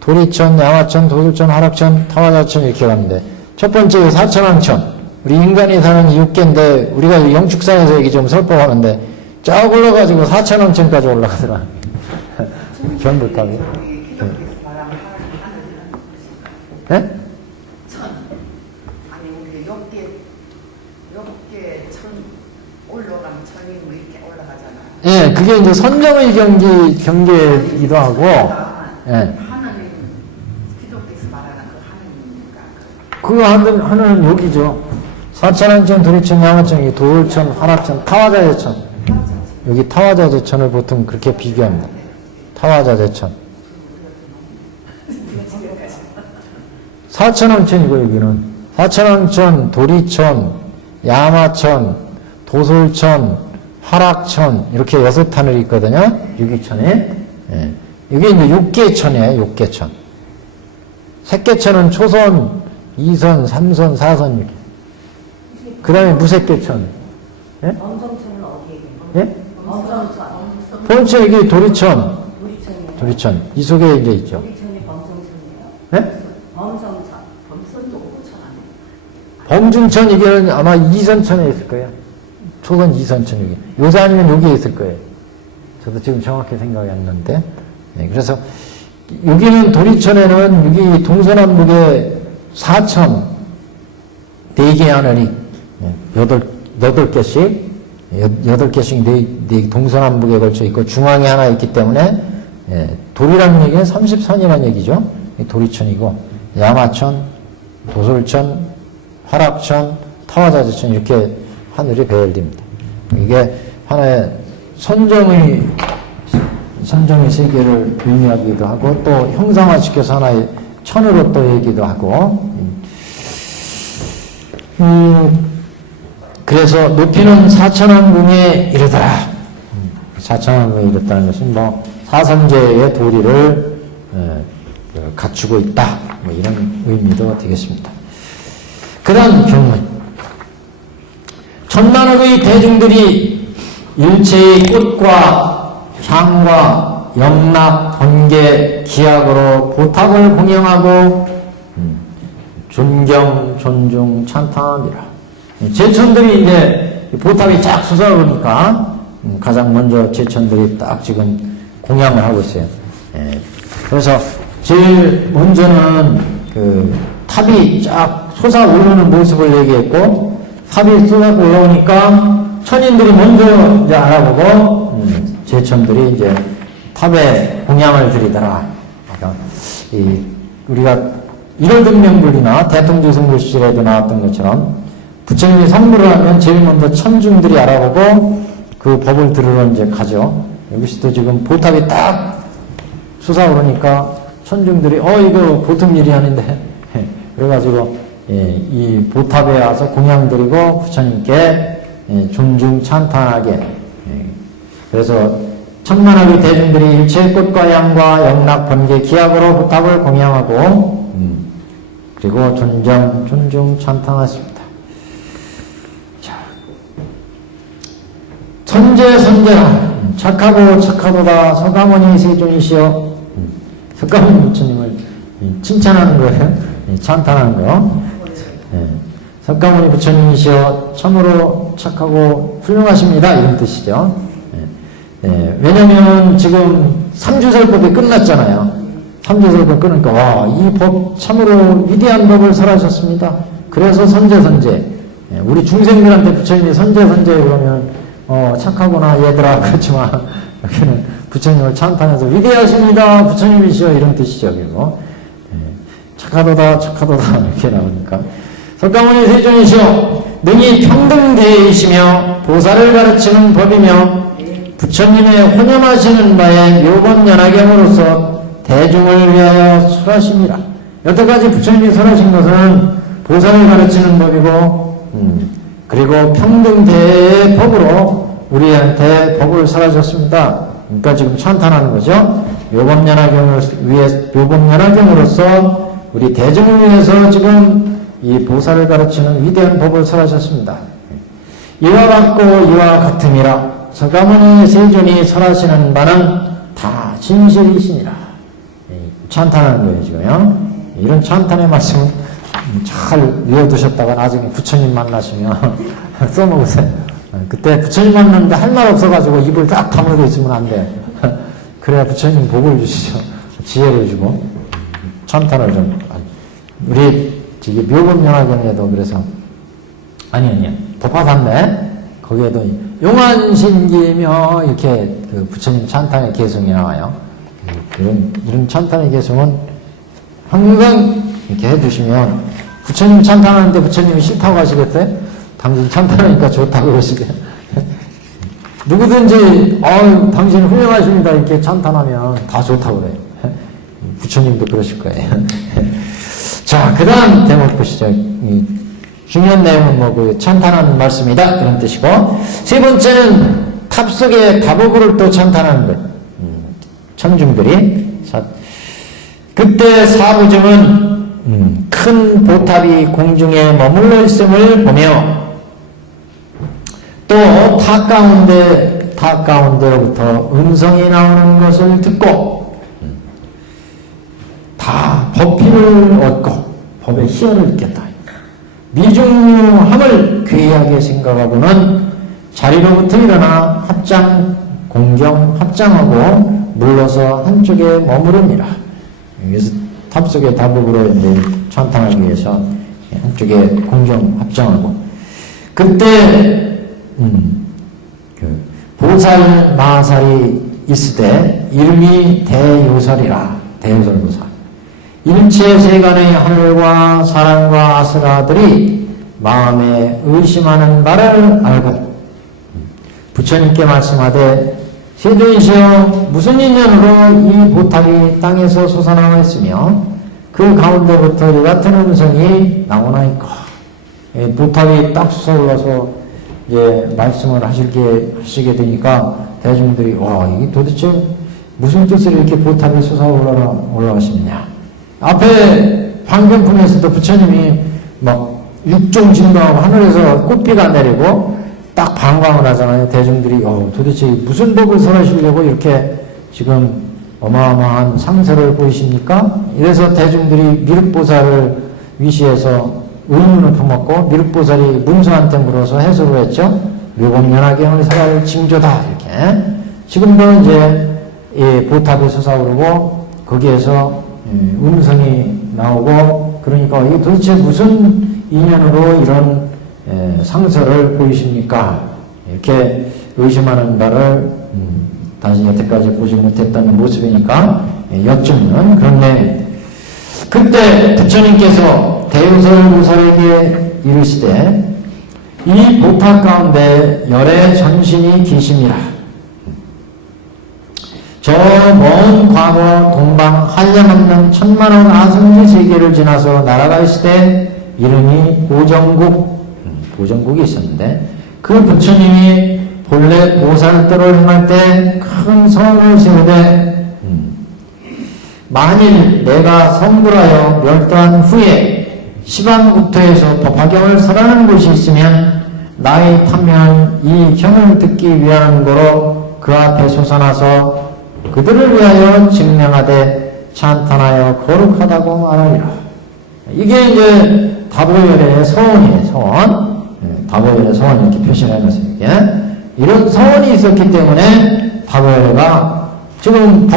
도리천, 양화천, 도술천, 하락천, 타화자천 이렇게 갔는데, 첫 번째 사천, 항천. 우리 인간이 사는 이 육계인데, 우리가 영축상에서 얘기 좀 설법하는데, 쫙 올라가지고 사천, 항천까지 올라가더라. 견불탑이. 네? 아니 우리 욕계 천 올라가면 천이 뭐 이렇게 올라가잖아. 예, 그게 이제 선정의 경계이기도 하고, 예. 하나님 기독교에서 말하는 그 하나님입니까? 그 하늘은 여기죠. 사천항천, 도리천, 양화천, 도울천, 화락천, 타화자재천. 여기 타화자재천을 보통 그렇게 비교합니다. 타화자재천. 사천항천이고 여기는 사천항천, 도리천, 야마천, 도솔천, 화락천 이렇게 6하늘이 있거든요. 유기천에. 예. 이게 이제 육계천이에요. 육계천. 색계천은 초선, 2선, 3선, 4선 이렇게. 그 다음에 무색계천. 예? 엄성천은 어디에 있는 예? 엄성천. 본체 여기 도리천. 도리천이에요. 도리천. 이 속에 이제 있죠. 도리천이 범성천이에요. 예? 범성천. 범선도 오천 아니에요. 범중천 이게는 아마 2선천에 있을 거예요. 초선 2선천 여기. 요새 아니면 여기에 있을 거예요. 저도 지금 정확히 생각이 안 나는데. 네, 그래서 여기는 도리천에는 여기 동서남북에 4천 4개 하늘이 8개씩 8개씩 동서남북에 걸쳐 있고 중앙에 하나 있기 때문에 도리라는 얘기는 30선이라는 얘기죠. 도리천이고 야마천, 도솔천, 화락천, 타화자재천 이렇게 하늘이 배열됩니다. 이게 하나의 선정의 세계를 의미하기도 하고 또 형상화시켜서 하나의 천으로 또 얘기도 하고 그래서 높이는 사천왕궁에 이르더라. 사천왕궁에 이르다는 것은 뭐 사선제의 도리를 갖추고 있다. 뭐 이런 의미도 되겠습니다. 그런 경문 천만억의 대중들이 일체의 꽃과 향과 영락, 번개, 기약으로 보탑을 공양하고 존경, 존중, 찬탄합니다. 제천들이 이제 보탑이 쫙 솟아오르니까 가장 먼저 제천들이 딱 지금 공양을 하고 있어요. 그래서 제일 먼저는 그 탑이 쫙 솟아오르는 모습을 얘기했고 탑이 쏟아 올라오니까 천인들이 먼저 이제 알아보고 제천들이 이제 탑에 공양을 드리더라. 그러니까 우리가 일월등명불이나 대통조선불 시절에도 나왔던 것처럼 부처님이 선물을 하면 제일 먼저 천중들이 알아보고 그 법을 들으러 이제 가죠. 여기서도 지금 보탑이 딱 솟아오르니까 천중들이 이거 보통 일이 아닌데 그래가지고 이 보탑에 와서 공양 드리고 부처님께 존중 찬탄하게 그래서 천만억의 대중들이 일체의 꽃과 양과 영락, 번개, 기약으로 보탑을 공양하고 그리고 존경, 존중, 찬탄하십니다. 자, 선제라 착하고 착하도다 서가모니 세존이시여 석가모니 부처님을 칭찬하는 거예요. 찬탄하는 거. 석가모니 부처님이시여 참으로 착하고 훌륭하십니다. 이런 뜻이죠. 왜냐면 지금 삼주설법이 끝났잖아요. 삼주설법 끊으니까 이 법 참으로 위대한 법을 설하셨습니다. 그래서 선제 우리 중생들한테 부처님이 선제 그러면 착하구나 얘들아 그렇지만 여기는 부처님을 찬탄해서 위대하십니다 부처님이시여 이런 뜻이죠. 그리고 착하도다 이렇게 나오니까 석가모니 세존이시여 능히 평등대이시며 보살을 가르치는 법이며 부처님의 혼념하시는 바에 묘법연하경으로서 대중을 위하여 설하십니다. 여태까지 부처님이 설하신 것은 보살을 가르치는 법이고 그리고 평등대의 법으로 우리한테 법을 설하셨습니다. 그러니까 지금 찬탄하는 거죠. 묘법연화경으로서 우리 대중을 위해서 지금 이 보살을 가르치는 위대한 법을 설하셨습니다. 이와 같고 이와 같음이라 서가모니 세존이 설하시는 바는 다 진실이시니라. 찬탄하는 거예요, 지금요. 이런 찬탄의 말씀은 잘 외워두셨다가 나중에 부처님 만나시면 써먹으세요. 그때 부처님 만났는데 할 말 없어가지고 입을 딱 다물고 있으면 안 돼. 그래야 부처님 복을 주시죠. 지혜를 주고. 찬탄을 좀. 우리 묘법연화경에도 그래서 아니요. 법화산대 거기에도 용안신기며 이렇게 그 부처님 찬탄의 개성이 나와요. 이런 찬탄의 개성은 항상 이렇게 해주시면 부처님 찬탄하는데 부처님이 싫다고 하시겠어요? 당신 찬탄하니까 좋다고 그러시게. 누구든지 당신 훌륭하십니다 이렇게 찬탄하면 다 좋다고 그래요. 부처님도 그러실 거예요. 자, 그 다음 대목 보시죠. 중요한 내용은 그 찬탄하는 말씀이다 이런 뜻이고, 세 번째는 탑 속에 다보부를 또 찬탄하는 것. 천중들이. 그때 사부중은 큰 보탑이 공중에 머물러 있음을 보며 또 탑 가운데로부터 음성이 나오는 것을 듣고 다 법희를 얻고 법의 희열을 느꼈다. 미중함을 괴이하게 생각하고는 자리로부터 일어나 공경 합장하고 물러서 한쪽에 머무릅니다. 그래서 탑 속의 다복으로 이제 찬탄하기 위해서 한쪽에 공경 합장하고, 그때 그 보살 마살이 있으되 이름이 대요살이라. 대요살 보살. 일체 세간의 하늘과 사람과 아스라들이 마음에 의심하는 바를 알고 부처님께 말씀하되 세존이시여 무슨 인연으로 이 보탑이 땅에서 솟아나왔으며 그 가운데부터 이 같은 음성이 나오나이까. 보탑이 딱 솟아올라서 이제 말씀을 하시게 되니까 대중들이 이게 도대체 무슨 뜻으로 이렇게 보탑이 솟아올라가시느냐. 앞에 환경품에서도 부처님이 막 육종 진동하고 하늘에서 꽃비가 내리고 딱 방광을 하잖아요. 대중들이 도대체 무슨 법을 설하시려고 이렇게 지금 어마어마한 상세를 보이십니까? 이래서 대중들이 미륵보살을 위시해서 의문을 품었고 미륵보살이 문수한테 물어서 해설을 했죠. 묘법연화경을 설할 징조다 이렇게. 지금도 이제 이 보탑이 솟아오르고 거기에서 음성이 나오고, 그러니까 이게 도대체 무슨 인연으로 이런 상서를 보이십니까? 이렇게 의심하는 바를 당신이 여태까지 보지 못했다는 모습이니까 여쭙는 그런 내용. 그때 부처님께서 대요설 무설에게 이르시되 이 보탑 가운데 열의 전신이 계심이라. 저 먼 과거 동방 한량없는 천만원 아성지 세계를 지나서 날아가 있을 때 이름이 보정국이 있었는데 그 부처님이 본래 보살도를 행할 때 큰 성을 세우되 만일 내가 성불하여 멸도한 후에 시방국토에서 법화경을 설하는 곳이 있으면 나의 탐면 이 경을 듣기 위한 거로 그 앞에 솟아나서 그들을 위하여 증명하되 찬탄하여 거룩하다고 말하리라. 이게 이제 다보열의 서원이에요. 서원. 다보열의 서원 이렇게 표시를 해놨어요. 이런 서원이 있었기 때문에 다보열가 지금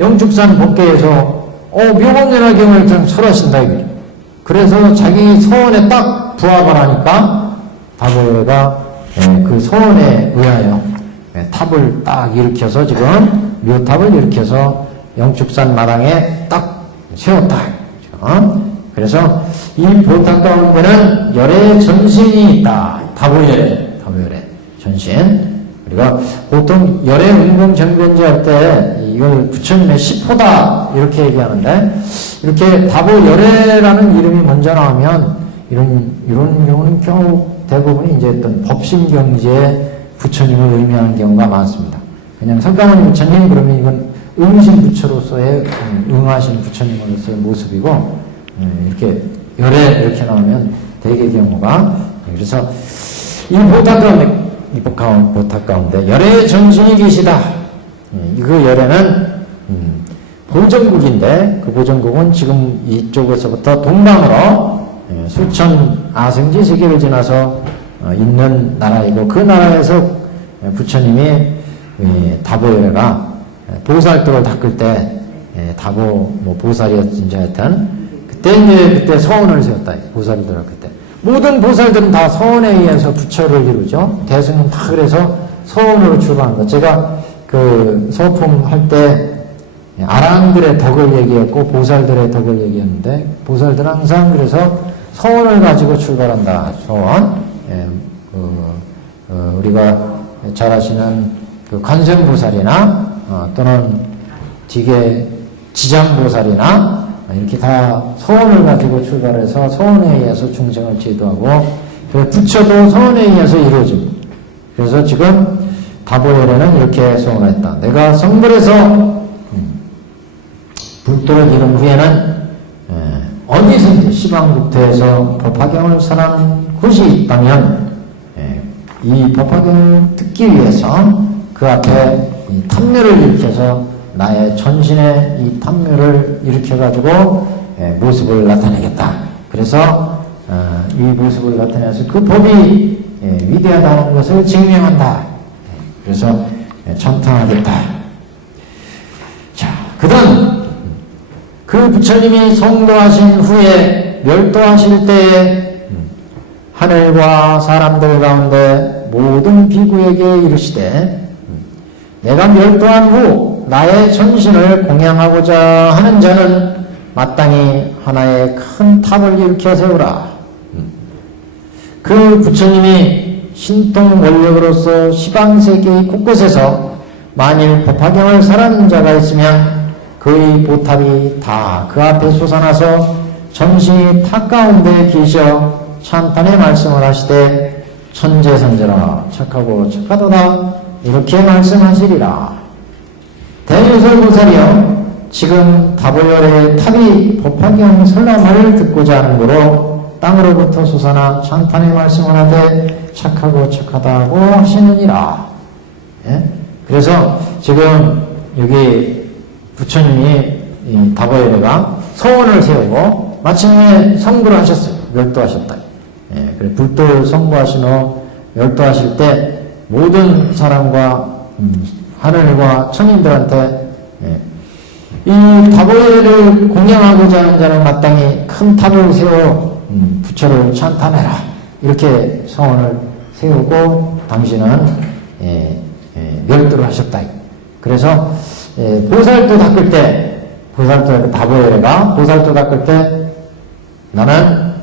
영축산 법계에서 묘법연화경을 좀 설하신다 이거죠. 그래서 자기 서원에 딱 부합을 하니까 다보열가 그 서원에 의하여 탑을 딱 일으켜서 지금 묘탑을 일으켜서 영축산 마당에 딱 세웠다. 그래서 이 보탑 가운데는 열의 전신이 있다. 다보열의 전신. 우리가 보통 열의 은공정변제 할 때 이걸 부처님의 시포다 이렇게 얘기하는데, 이렇게 다보열애라는 이름이 먼저 나오면 이런 경우는 겨우 대부분이 이제 어떤 법신경지에 부처님을 의미하는 경우가 많습니다. 그냥 석가모니 부처님 그러면 이건 응신 부처로서의 응하신 부처님으로서의 모습이고 이렇게 열에 이렇게 나오면 대개 경우가 그래서 이 보탑 가운데 이 보탑 가운데 열의 전신이 계시다. 그 열에는 보정국인데 그 보정국은 지금 이쪽에서부터 동방으로 수천 아승지 세계를 지나서 있는 나라이고 그 나라에서 부처님이 다보열애가 보살도를 닦을 때 다보 뭐 보살이었는지 하여튼 그때 서원을 세웠다. 보살을 들었을 때 모든 보살들은 다 서원에 의해서 부처를 이루죠. 대승은 다 그래서 서원으로 출발한 것. 제가 그 서품 할 때 아라한들의 덕을 얘기했고 보살들의 덕을 얘기했는데 보살들은 항상 그래서 서원을 가지고 출발한다. 서원. 우리가 잘 아시는 그 관세음보살이나 또는 뒤에 지장보살이나 이렇게 다 서원을 가지고 출발해서 서원에 의해서 중생을 제도하고 부처도 서원에 의해서 이루어집니다. 그래서 지금 다보열에는 이렇게 서원을 했다. 내가 성불에서 불도를 이룬 후에는 어디든지 시방국토에서 법화경을 선하는 곳이 있다면 이 법화경을 듣기 위해서 그 앞에 이 탐묘를 일으켜서 나의 전신의 이 탐묘를 일으켜가지고 모습을 나타내겠다. 그래서 이 모습을 나타내서 그 법이 위대하다는 것을 증명한다. 그래서 천탕하겠다. 자, 그다음 그 부처님이 성도하신 후에 멸도하실 때에 하늘과 사람들 가운데 모든 비구에게 이르시되 내가 멸도한 후 나의 전신을 공양하고자 하는 자는 마땅히 하나의 큰 탑을 일으켜 세우라. 그 부처님이 신통 원력으로서 시방세계 곳곳에서 만일 법화경을 설하는 자가 있으면 그의 보탑이 다 그 앞에 솟아나서 전신이 탑 가운데 계셔 찬탄의 말씀을 하시되 천재선제라 착하고 착하도다 이렇게 말씀하시리라. 대유설보살이여 지금 다보열의 탑이 법화경 설람을 듣고자 하는므로 땅으로부터 솟아나 찬탄의 말씀을 하되 착하고 착하다고 하시느니라. 예? 그래서 지금 여기 부처님이 이 다보열애가 서원을 세우고 마침내 성불을 하셨어요. 멸도하셨다. 예, 그래 불도를 성부하신 후 멸도하실 때 모든 사람과 하늘과 천인들한테 이 다보열애를 공양하고자 하는 자는 마땅히 큰 탑을 세워 부처를 찬탄해라. 이렇게 서원을 세우고 당신은 멸도를 하셨다. 그래서 보살도 닦을 때 보살도 다보열애가 보살도 닦을 때 나는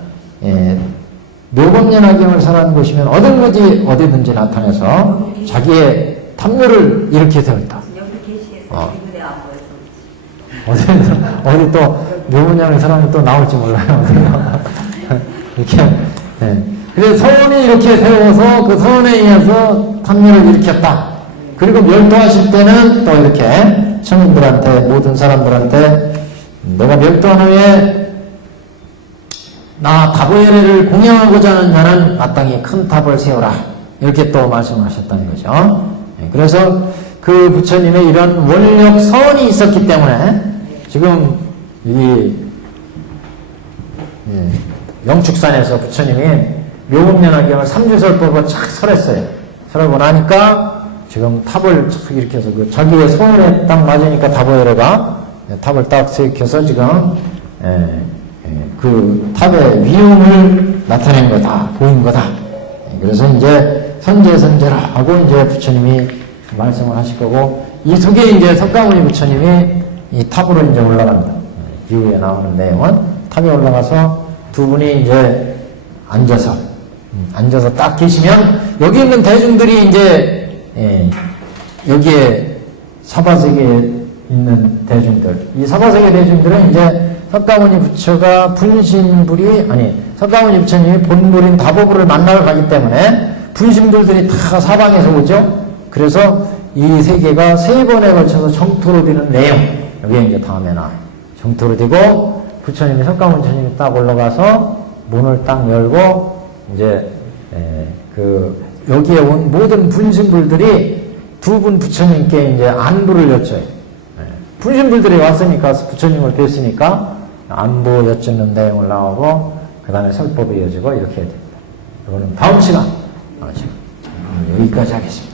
묘법연화경을 설하는 곳이면 어디든지 나타내서 자기의 탐묘를 일으켜 세웠다. 여기 계시겠어요? 이분의 앞에서. 어디 또 묘문양을 설하면 또 나올지 몰라요. 이렇게. 그래서 서원이 이렇게 세워서 그 서원에 의해서 탐묘를 일으켰다. 그리고 멸도하실 때는 또 이렇게 청인들한테 모든 사람들한테 내가 멸도한 후에 나 다보열애를 공양하고자 하는 자는 마땅히 큰 탑을 세워라. 이렇게 또 말씀하셨다는 거죠. 그래서 그 부처님의 이런 원력 서원이 있었기 때문에 지금 이 영축산에서 부처님이 묘법연화경을 삼주설법을 착 설했어요. 설하고 나니까 지금 탑을 착 일으켜서 그 자기의 소원에 딱 맞으니까 다보열애가 탑을 딱 세워서 지금 그 탑의 위용을 나타낸 거다, 보인 거다. 그래서 이제 선제선제라 하고 이제 부처님이 말씀을 하실 거고 이 속에 이제 석가모니 부처님이 이 탑으로 이제 올라갑니다. 이후에 나오는 내용은 탑에 올라가서 두 분이 이제 앉아서 딱 계시면 여기 있는 대중들이 이제 여기에 사바세계에 있는 대중들, 이 사바세계 대중들은 이제 석가모니 부처가 분신불이 석가모니 부처님이 본불인 다보불을 만나러 가기 때문에 분신불들이 다 사방에서 오죠. 그래서 이 세 개가 세 번에 걸쳐서 정토로 되는 내용. 여기 이제 다음에 나와요. 정토로 되고, 부처님이, 석가모니님이 딱 올라가서 문을 딱 열고, 이제, 여기에 온 모든 분신불들이 두 분 부처님께 이제 안부를 여쭤요. 분신불들이 왔으니까, 부처님을 뵀으니까, 안부 여쭙는 내용을 나오고, 그 다음에 설법이 이어지고, 이렇게 해야 됩니다. 이거는 다음 시간. 여기까지 하겠습니다.